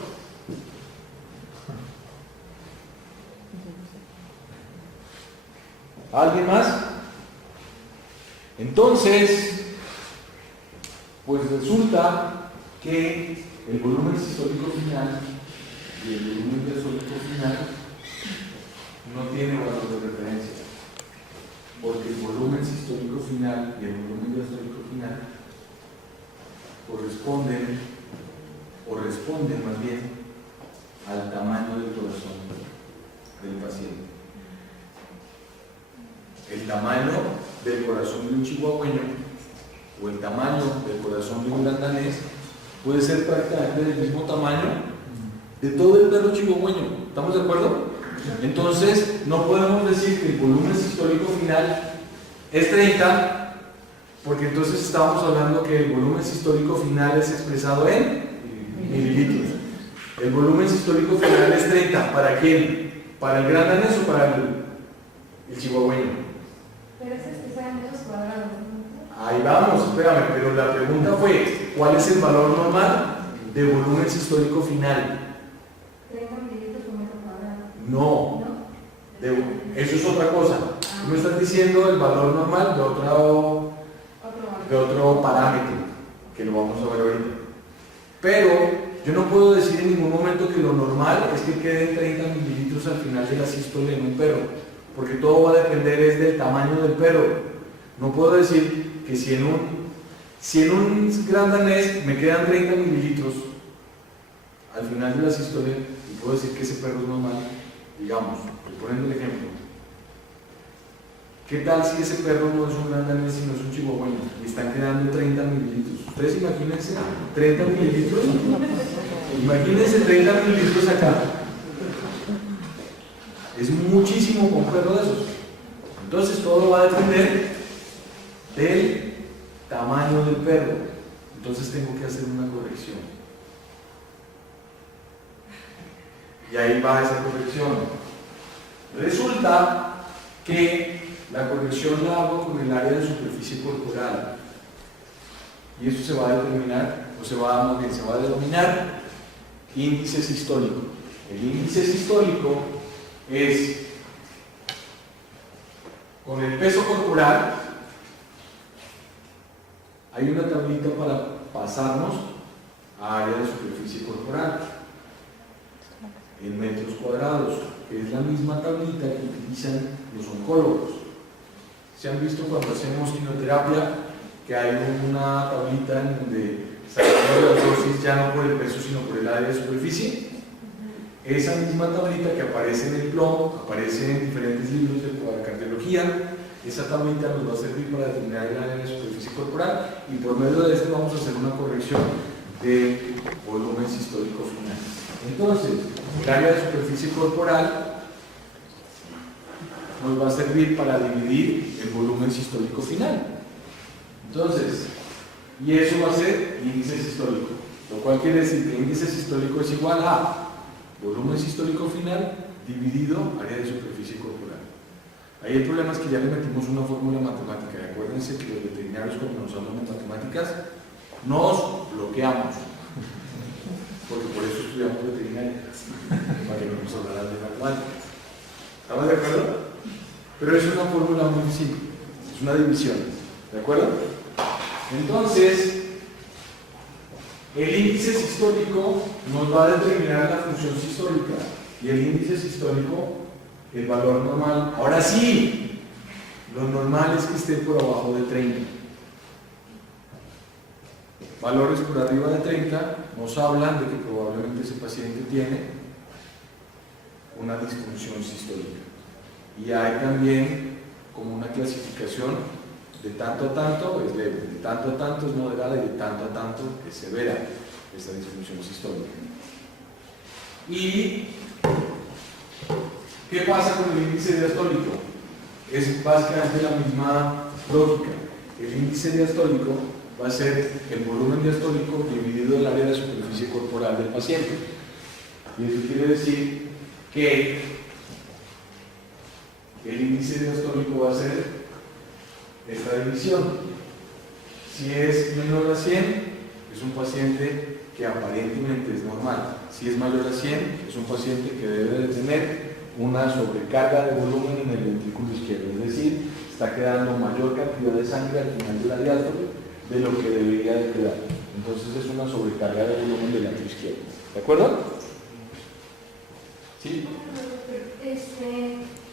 ¿Alguien más? Entonces, pues resulta que el volumen sistólico final y el volumen diastólico final no tienen valor de referencia, porque el volumen sistólico final y el volumen diastólico final corresponden, o responden más bien, al tamaño del corazón del paciente. El tamaño del corazón de un chihuahueño o el tamaño del corazón de un grandanés puede ser prácticamente del mismo tamaño de todo el perro chihuahueño. ¿Estamos de acuerdo? Entonces, no podemos decir que el volumen sistólico final es 30, porque entonces estábamos hablando que el volumen sistólico final es expresado en mililitros. El volumen sistólico final es 30. ¿Para quién? ¿Para el grandanés o para el chihuahueño? Pero ese es que sea en metros cuadrados, ¿no? Ahí vamos, espérame, pero la pregunta fue, ¿cuál es el valor normal de volumen sistólico final? 30 mililitros por metro cuadrado. No, ¿No? eso es otra cosa. Tú me estás diciendo el valor normal de otro parámetro, que lo vamos a ver ahorita. Pero yo no puedo decir en ningún momento que lo normal es que queden 30 mililitros al final de la sístole en un perro, porque todo va a depender es del tamaño del perro. No puedo decir que si en un gran danés me quedan 30 mililitros al final de la sístole, y puedo decir que ese perro es normal, digamos, poniendo el ejemplo. ¿Qué tal si ese perro no es un gran danés sino es un chihuahueño y están quedando 30 mililitros? Ustedes imagínense 30 mililitros. Imagínense 30 mililitros acá. Es muchísimo con un perro de esos. Entonces todo va a depender del tamaño del perro. Entonces tengo que hacer una corrección. Y ahí va esa corrección. Resulta que la corrección la hago con el área de superficie corporal. Y eso se va a determinar, o se va a denominar índice sistólico. El índice sistólico es con el peso corporal. Hay una tablita para pasarnos a área de superficie corporal en metros cuadrados, que es la misma tablita que utilizan los oncólogos. ¿Se han visto cuando hacemos quimioterapia que hay una tablita en donde sacamos las dosis ya no por el peso sino por el área de superficie? Esa misma tablita que aparece en el plomo, aparece en diferentes libros de cardiología, esa tablita nos va a servir para determinar el área de superficie corporal y por medio de esto vamos a hacer una corrección de volumen sistólico final. Entonces, el área de superficie corporal nos va a servir para dividir el volumen sistólico final. Entonces, y eso va a ser índice sistólico, lo cual quiere decir que índice sistólico es igual a volumen sistólico final dividido área de superficie corporal. Ahí el problema es que ya le metimos una fórmula matemática. Y acuérdense que los veterinarios, cuando nos hablan de matemáticas, nos bloqueamos, porque por eso estudiamos veterinaria, para que no nos hablaran de matemáticas. ¿Estamos de acuerdo? Pero es una fórmula muy simple, es una división, ¿de acuerdo? Entonces, el índice sistólico nos va a determinar la función sistólica y el índice sistólico, el valor normal. Ahora sí, lo normal es que esté por abajo de 30. Valores por arriba de 30 nos hablan de que probablemente ese paciente tiene una disfunción sistólica. Y hay también como una clasificación de tanto a tanto es leve, de tanto a tanto es moderada y de tanto a tanto es severa esta disfunción sistólica. ¿Y qué pasa con el índice diastólico? Es básicamente la misma lógica. El índice diastólico va a ser el volumen diastólico dividido el área de superficie corporal del paciente. Y eso quiere decir que el índice diastólico va a ser esta división. Si es menor a 100, es un paciente que aparentemente es normal. Si es mayor a 100, es un paciente que debe de tener una sobrecarga de volumen en el ventrículo izquierdo, es decir, está quedando mayor cantidad de sangre al final de la diástole de lo que debería de quedar. Entonces es una sobrecarga de volumen del atrio izquierdo. ¿De acuerdo? ¿Sí?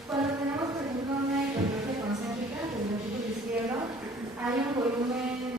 Cuando tenemos, por ejemplo, una hipertrofia concéntrica del ventrículo izquierdo, hay un volumen